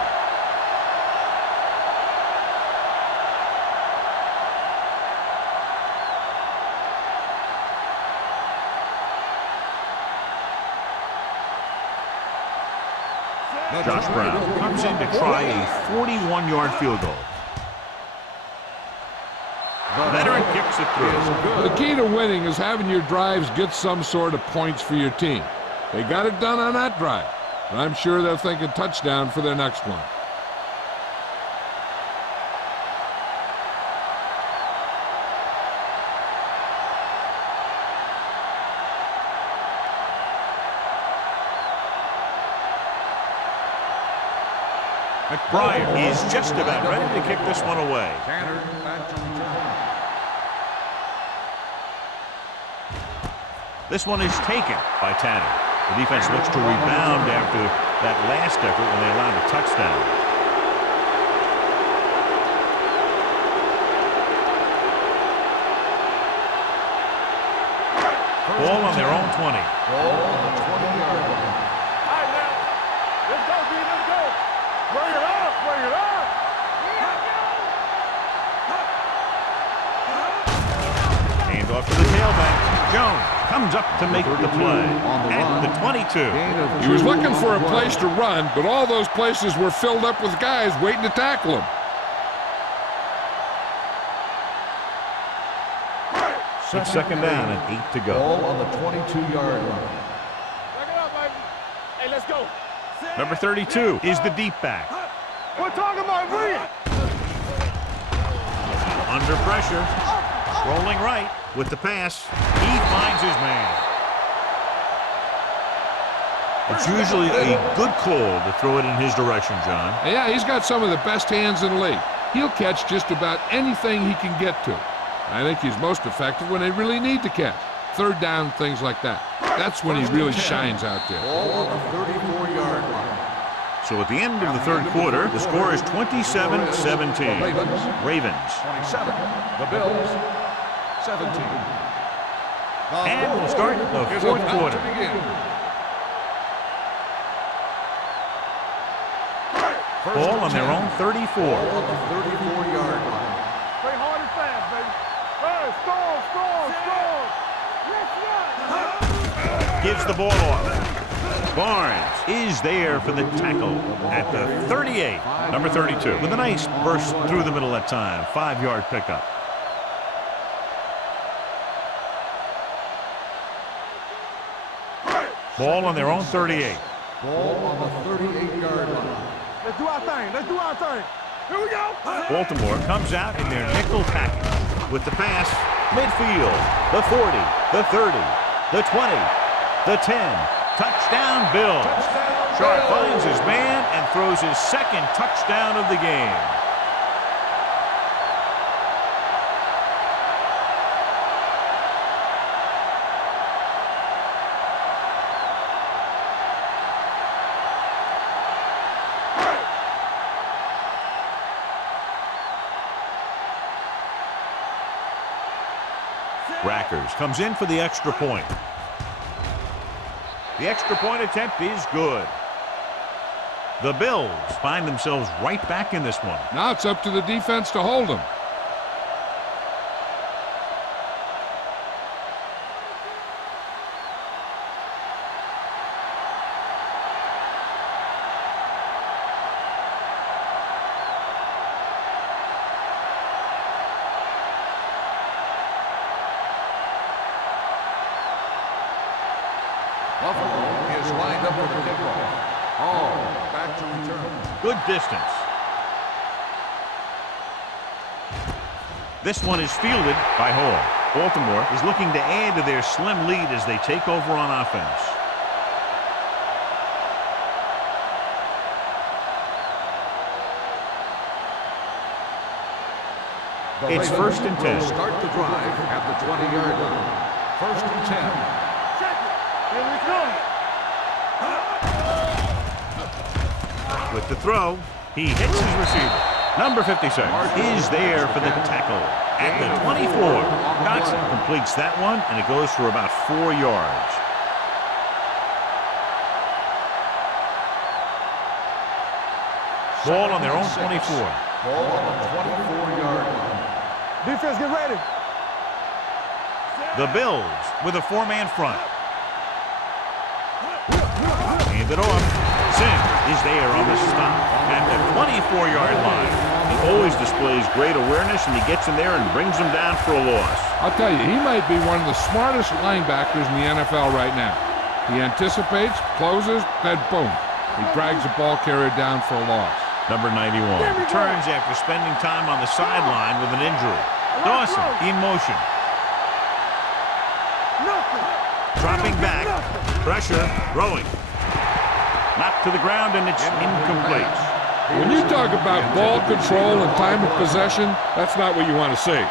Josh Brown comes in to try a 41-yard field goal. The veteran kicks it through. The key to winning is having your drives get some sort of points for your team. They got it done on that drive, and I'm sure they'll think a touchdown for their next one. McBride is just about ready to kick this one away. Tanner back to return. This one is taken by Tanner. The defense looks to rebound after that last effort when they allowed a touchdown. Ball on their own 20. Ball on the 20-yard line. All right, now. Let's go, B. Let's go. Bring it up. Bring it up. Hand off to the tailback. Jones comes up to make the play at the 22. He was looking for a place to run, but all those places were filled up with guys waiting to tackle him. It's second down and 8 to go. Ball on the 22-yard line. Back it up, baby. Hey, let's go. Number 32 is the deep back. We're talking about we. Under pressure. Rolling right with the pass. He finds his man. It's usually a good call to throw it in his direction, John. Yeah, he's got some of the best hands in the league. He'll catch just about anything he can get to. I think he's most effective when they really need to catch. Third down, things like that. That's when he really shines out there. Ball on the 34-yard line. So at the end of the third quarter, the score is 27-17. Ravens. 27. The Bills. 17. And we'll start the Is fourth about quarter. to begin. Ball on their own 34. Ball on the 34-yard line. Play hard and fast, baby. Hey, storm, storm, storm. Let's Gives the ball off. Barnes is there for the tackle at the 38. Number 32 with a nice burst through the middle that time. 5-yard pickup. Ball on their own 38. Ball on the 38-yard line. Let's do our thing. Let's do our thing. Here we go. Baltimore comes out in their nickel package with the pass, midfield, the 40, the 30, the 20, the 10. Touchdown, Bills. Sharp finds his man and throws his second touchdown of the game. Rackers comes in for the extra point. The extra point attempt is good. The Bills find themselves right back in this one. Now it's up to the defense to hold him. Buffalo is lined up for the kickoff. Hall back to return. Good distance. This one is fielded by Hall. Baltimore is looking to add to their slim lead as they take over on offense. It's first and 10. Start the drive at the 20-yard line. First and 10. Here we come. With the throw, he hits his receiver. Number 56 is there for the tackle at the 24. Dotson completes that one, and it goes for about 4 yards. Ball on their own 24. Ball on the 24-yard line. Defense, get ready. The Bills with a 4-man front. Hand it off. Sims is there on the stop at the 24-yard line. He always displays great awareness, and he gets in there and brings them down for a loss. I'll tell you, he might be one of the smartest linebackers in the NFL right now. He anticipates, closes, then boom. He drags the ball carrier down for a loss. Number 91 returns after spending time on the sideline with an injury. Dawson in motion. Dropping back. Pressure. Throwing. Knocked to the ground, and it's incomplete. When you talk about ball control and time of possession, that's not what you want to see.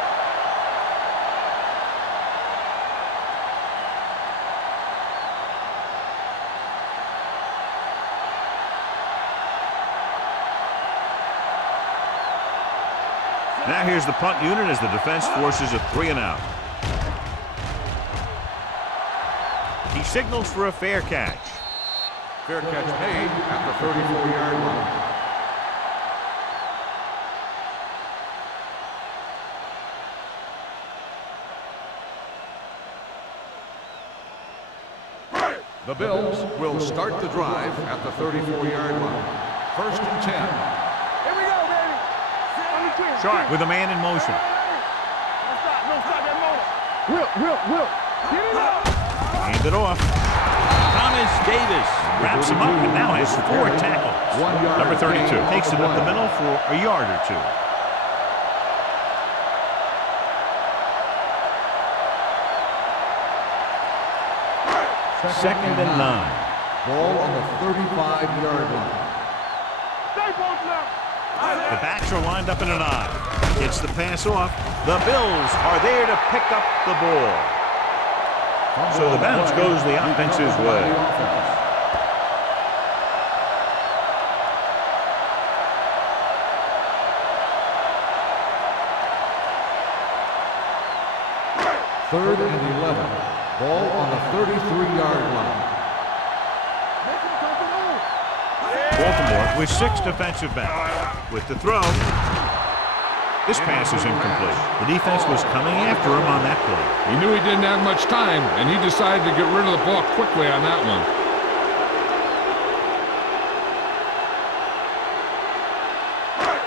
Now here's the punt unit as the defense forces a 3-and-out. He signals for a fair catch. Fair catch made at the 34-yard line. The Bills will start the drive at the 34-yard line. 1st and 10. Here we go, baby. Sharp with a man in motion. Don't stop that motor. Will. Get it up. Hand it off. Thomas Davis wraps him up and now has 4 tackles. 1 yard. Number 32 takes it up the middle for a yard or two. Second and 9. Ball on the 35-yard line. Stay both left. The backs are lined up in an I. Gets the pass off. The Bills are there to pick up the ball. So the bounce goes the offense's way. Third and 11. Ball on the 33-yard line. Baltimore with 6 defensive backs. With the throw. This pass is incomplete. The defense was coming after him on that play. He knew he didn't have much time, and he decided to get rid of the ball quickly on that one.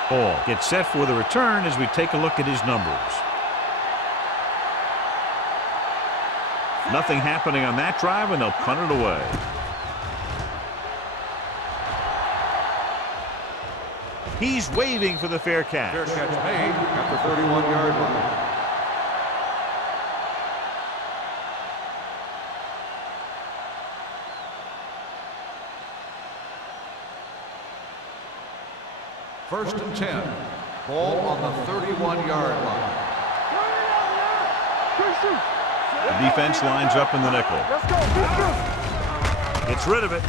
Ball gets set for the return as we take a look at his numbers. Nothing happening on that drive, and they'll punt it away. He's waving for the fair catch. Fair catch made at the 31-yard line. First and 10. Ball on the 31-yard line. The defense lines up in the nickel. Let's go. Gets rid of it.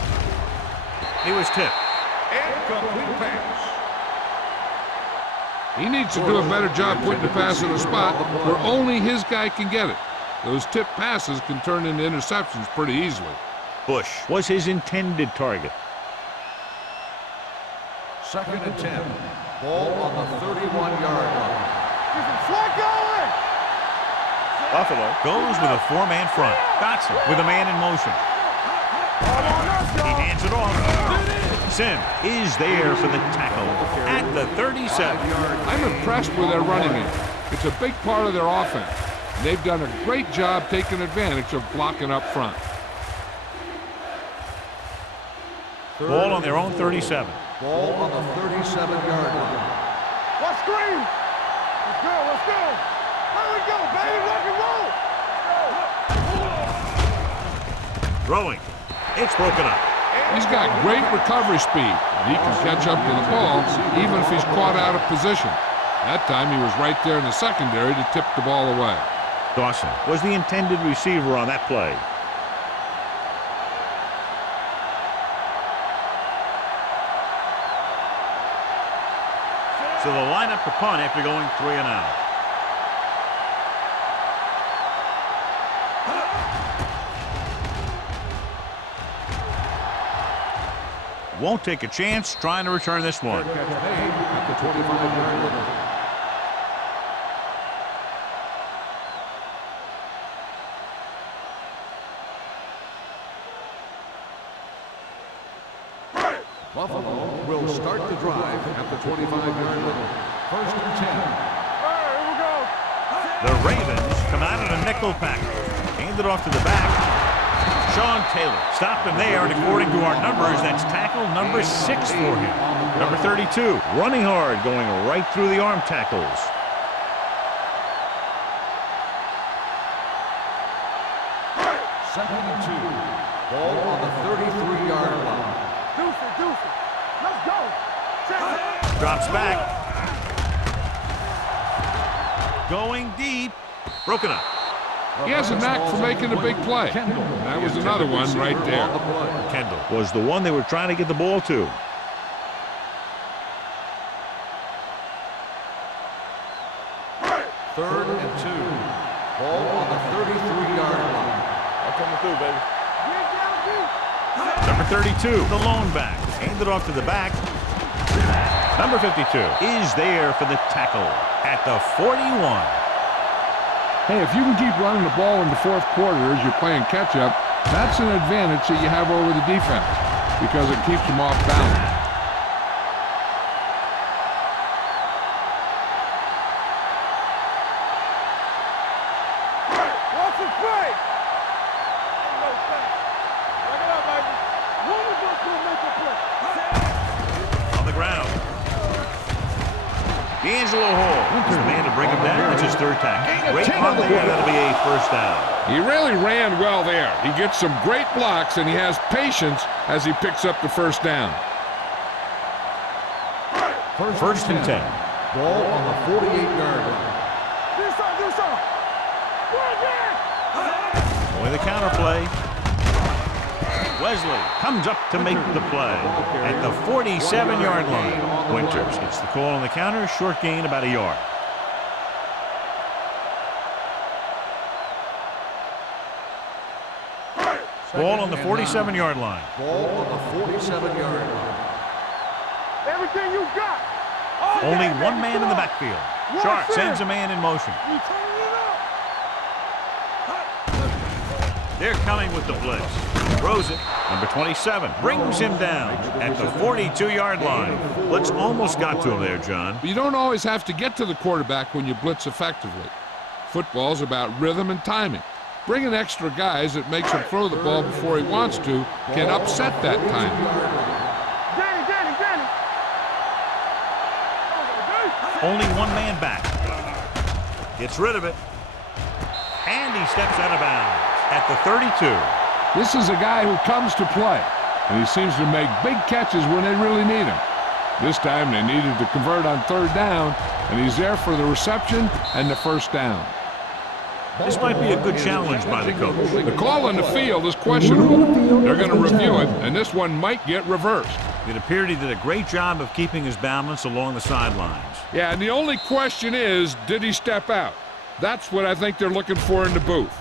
He was tipped. Incomplete pass. He needs to do a better job putting the pass in a spot where only his guy can get it. Those tip passes can turn into interceptions pretty easily. Bush was his intended target. Second and 10. Ball on the 31-yard line. Slide going. Buffalo goes with a 4-man front. Dotson with a man in motion. He hands it off. Sim is there for the tackle at the 37. I'm impressed with their running game. It's a big part of their offense. And they've done a great job taking advantage of blocking up front. Ball on their own 37. Ball on the 37-yard line. Let's screen. Let's go. Here we go, baby. Rock and roll. Throwing. It's broken up. He's got great recovery speed, and he can catch up to the ball even if he's caught out of position. That time he was right there in the secondary to tip the ball away. Dawson was the intended receiver on that play. So they'll line up to punt after going 3-and-out. Won't take a chance trying to return this one. Catch made at the 25-yard line. Buffalo will start the drive at the 25-yard line. 1st and 10. The Ravens come out in a nickel package. Hand it off to the back. Sean Taylor stopped him there, and according to our numbers, that's tackle number 6 for him. Number 32, running hard, going right through the arm tackles. Second and 2. Ball on the 33-yard line. Let's go. Drops back. Going deep. Broken up. He has a knack for making a big play. That was another one right there. Kendall was the one they were trying to get the ball to. Third and 2. Ball on the 33-yard line. I'm coming through, baby. Number 32, the lone back. Hand it off to the back. Number 52 is there for the tackle at the 41. Hey, if you can keep running the ball in the 4th quarter as you're playing catch-up, that's an advantage that you have over the defense because it keeps them off balance. Watch it play. Ain't no thing. Check it out, baby. One of us will make a play. On the ground. D'Angelo Hall is the man to bring him down. That's his 3rd tackle. Great on there. That'll be a 1st down. He really ran well there. He gets some great blocks, and he has patience as he picks up the 1st down. 1st and 10. Ball on the 48-yard line. Do something. Only the counter play. Wesley comes up to make the play at the 47-yard line. Winters gets the call on the counter. Short gain, about a yard. Ball on the 47-yard line. Ball on the 47-yard line. Everything you got. Only one man in the backfield. Sharp sends a man in motion. You turn it up. They're coming with the blitz. Throws it. Number 27 brings him down at the 42-yard line. Blitz almost got to him there, John. You don't always have to get to the quarterback when you blitz effectively. Football's about rhythm and timing. Bringing extra guys that makes him throw the ball before he wants to can upset that timing. Danny. Only one man back. Gets rid of it. And he steps out of bounds at the 32. This is a guy who comes to play, and he seems to make big catches when they really need him. This time they needed to convert on 3rd down, and he's there for the reception and the 1st down. This might be a good challenge by the coach. The call on the field is questionable. They're going to review it, and this one might get reversed. It appeared he did a great job of keeping his balance along the sidelines. Yeah, and the only question is, did he step out? That's what I think they're looking for in the booth.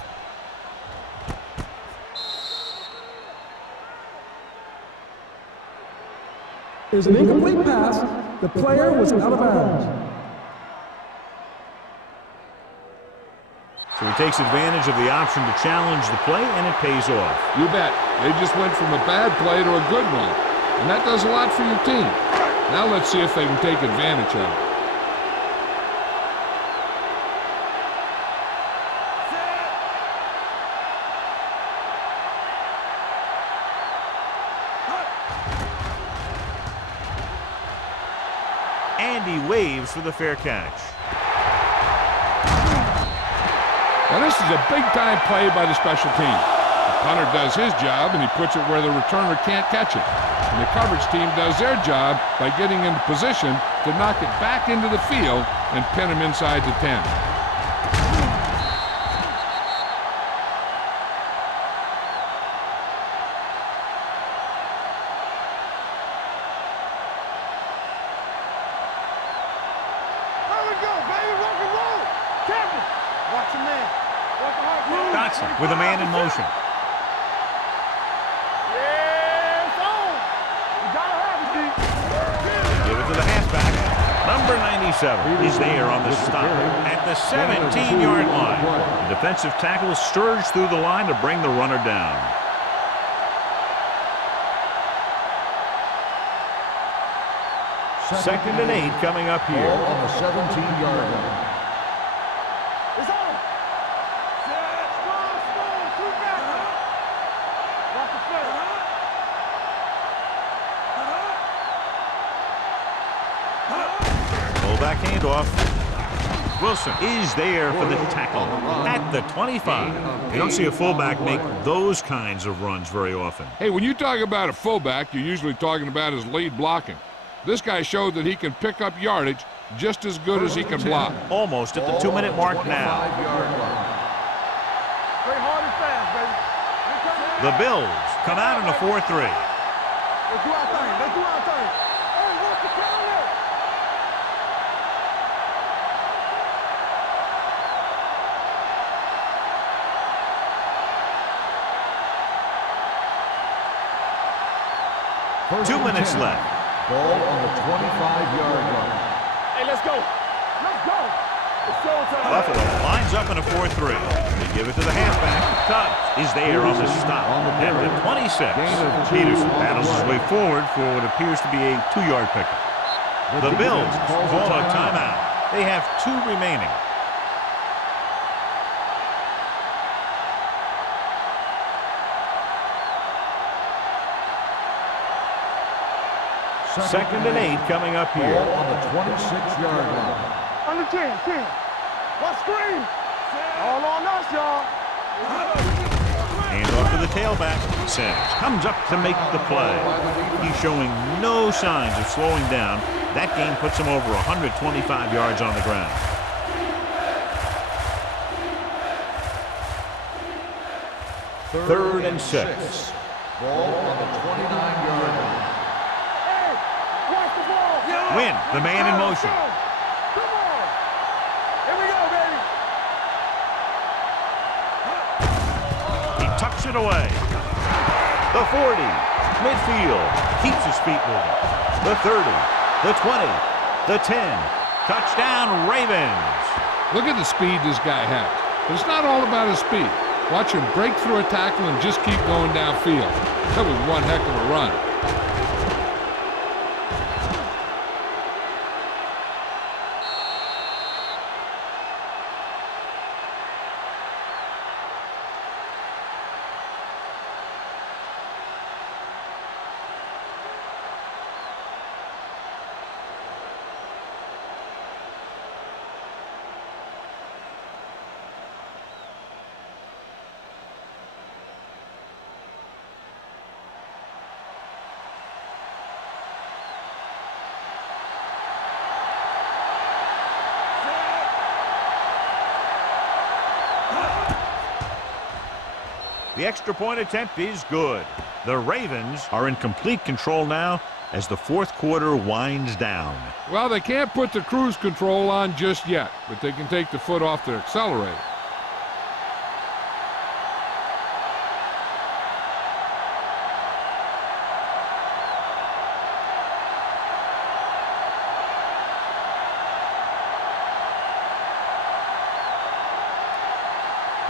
There's an incomplete pass. The player was out of bounds. So he takes advantage of the option to challenge the play, and it pays off. You bet. They just went from a bad play to a good one, and that does a lot for your team. Now let's see if they can take advantage of it. And he waves for the fair catch. Now this is a big-time play by the special team. The punter does his job, and he puts it where the returner can't catch it. And the coverage team does their job by getting into position to knock it back into the field and pin him inside the 10. With a man in motion. Give it to the halfback. Number 97 is there on the stop at the 17-yard line. The defensive tackle surged through the line to bring the runner down. 2nd and 8 coming up here. Ball on the 17-yard line. It's on. Small, two back. Watch the play. Fullback handoff. Wilson is there for the tackle at the 25. You don't see a fullback make those kinds of runs very often. Hey, when you talk about a fullback, you're usually talking about his lead blocking. This guy showed that he can pick up yardage just as good as he can block. Almost at the 2-minute mark now. Play hard and fast, baby. The Bills come out in a 4-3. Let's do our thing. Let's do our thing. Hey, what's the counter? First 2 minutes left. Ball on the 25-yard line. Hey, let's go. Let's go. It's showtime. Buffalo lines up in a 4-3. They give it to the halfback. Tubbs is there on the stop at the 26. Peterson battles his way forward for what appears to be a 2-yard pickup. The Bills call a timeout. They have 2 remaining. Second and 8 coming up here. Ball on the 26-yard line. Under 10. What screen? All on us, y'all. Hand off to the tailback. Sanders comes up to make the play. He's showing no signs of slowing down. That gain puts him over 125 yards on the ground. Third and 6. Ball on the 29-yard line. Hey, watch the ball. Win, the man in motion. Come on. Here we go, baby. He tucks it away. The 40, midfield, keeps his feet moving. The 30, the 20, the 10. Touchdown, Ravens. Look at the speed this guy has. But it's not all about his speed. Watch him break through a tackle and just keep going downfield. That was one heck of a run. The extra point attempt is good. The Ravens are in complete control now as the fourth quarter winds down. Well, they can't put the cruise control on just yet, but they can take the foot off their accelerator.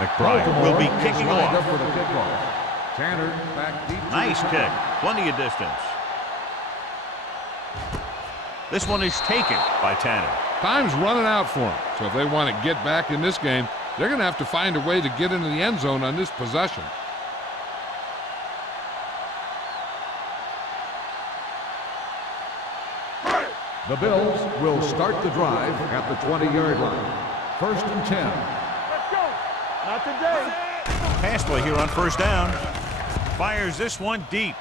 McBride will be kicking Lined off. up for the kickoff. Tanner back deep. Nice kick. Plenty of distance. This one is taken by Tanner. Time's running out for them, so if they want to get back in this game, they're going to have to find a way to get into the end zone on this possession. The Bills will start the drive at the 20-yard line. First and 10. Let's go. Not today. Pass play here on first down. Fires this one deep.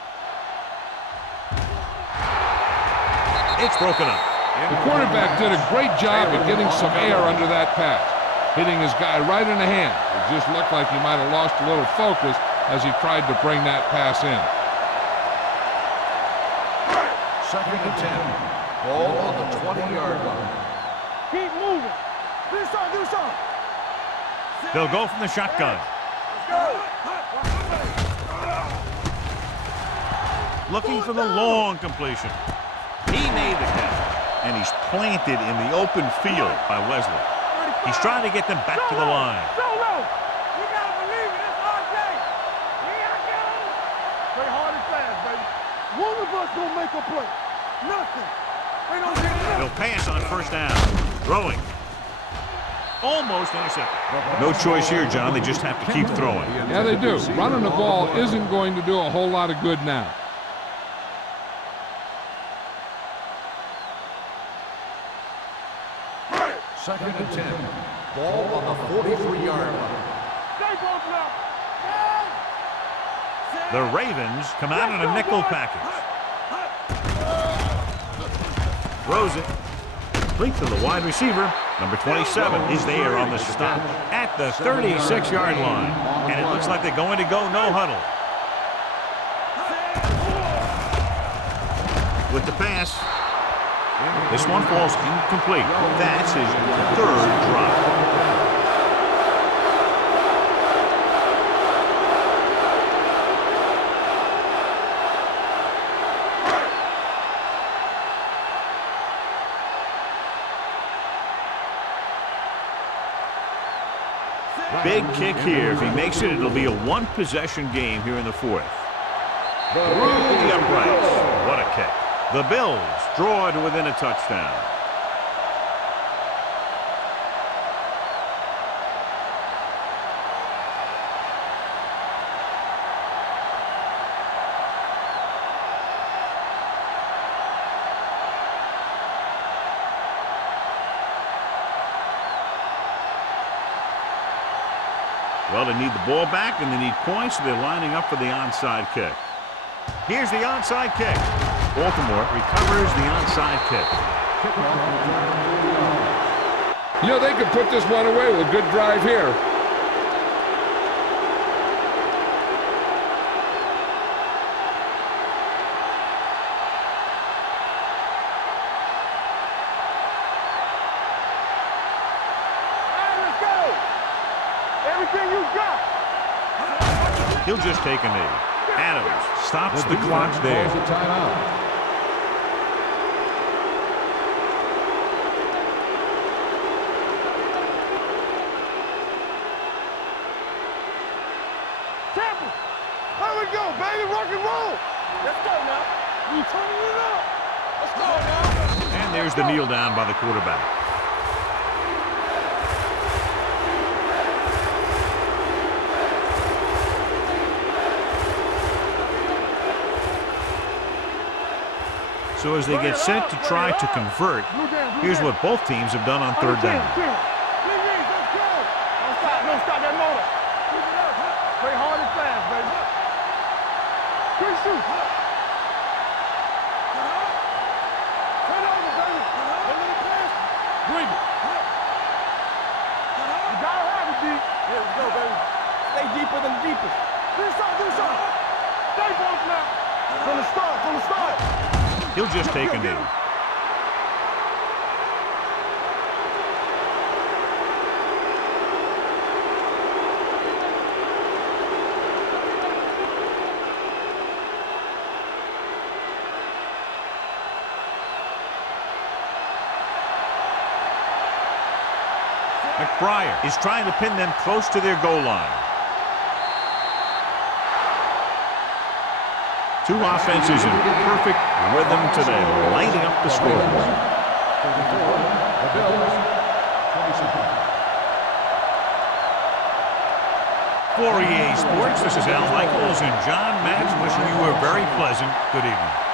It's broken up. The quarterback did a great job of getting some air under that pass, hitting his guy right in the hand. It just looked like he might have lost a little focus as he tried to bring that pass in. Second and 10. Ball on the 20-yard line. Keep moving. Do something. They'll go from the shotgun. Looking for the long completion. He made the catch, and he's planted in the open field by Wesley. He's trying to get them back to the line. Solo. You gotta believe it. It's our day. Here I go. Play hard and fast, baby. One of us gonna make a play. Nothing. Ain't no They'll pass on first down. Throwing. Almost intercepted. No choice here, John. They just have to keep throwing. Yeah, they do. Running the ball isn't going to do a whole lot of good now. Second and 10. Ball on the 43-yard line. The Ravens come out in a nickel package. Throws it. Complete to the wide receiver. Number 27 is there on the stop at the 36-yard line. And it looks like they're going to go no huddle. With the pass. This one falls incomplete. That's his third drop. Big kick here. If he makes it, it'll be a one-possession game here in the fourth. Through the uprights. What a kick. The Bills draw it within a touchdown. Well, they need the ball back, and they need points, so they're lining up for the onside kick. Here's the onside kick. Baltimore recovers the onside kick. You know, they could put this one away with a good drive here. Everything you got. He'll just take a knee. Adams stops the clock there. Temple, here we go, baby, rock and roll. Let's go now. We turning it up. Let's go now. And there's the kneel down by the quarterback. So as they get set to try to convert, here's what both teams have done on third down. Don't stop that motor. Play hard and fast, baby. Quick shoot. Turn over, baby. Bring it. You gotta have it deep. Here we go, baby. Stay deeper than the deepest. Do something. Stay both now. From the start. He'll just take a knee. McBride is trying to pin them close to their goal line. Two offenses in perfect rhythm today, lighting up the scoreboard. For EA Sports, this is Al Michaels and John Matz wishing you a very pleasant good evening.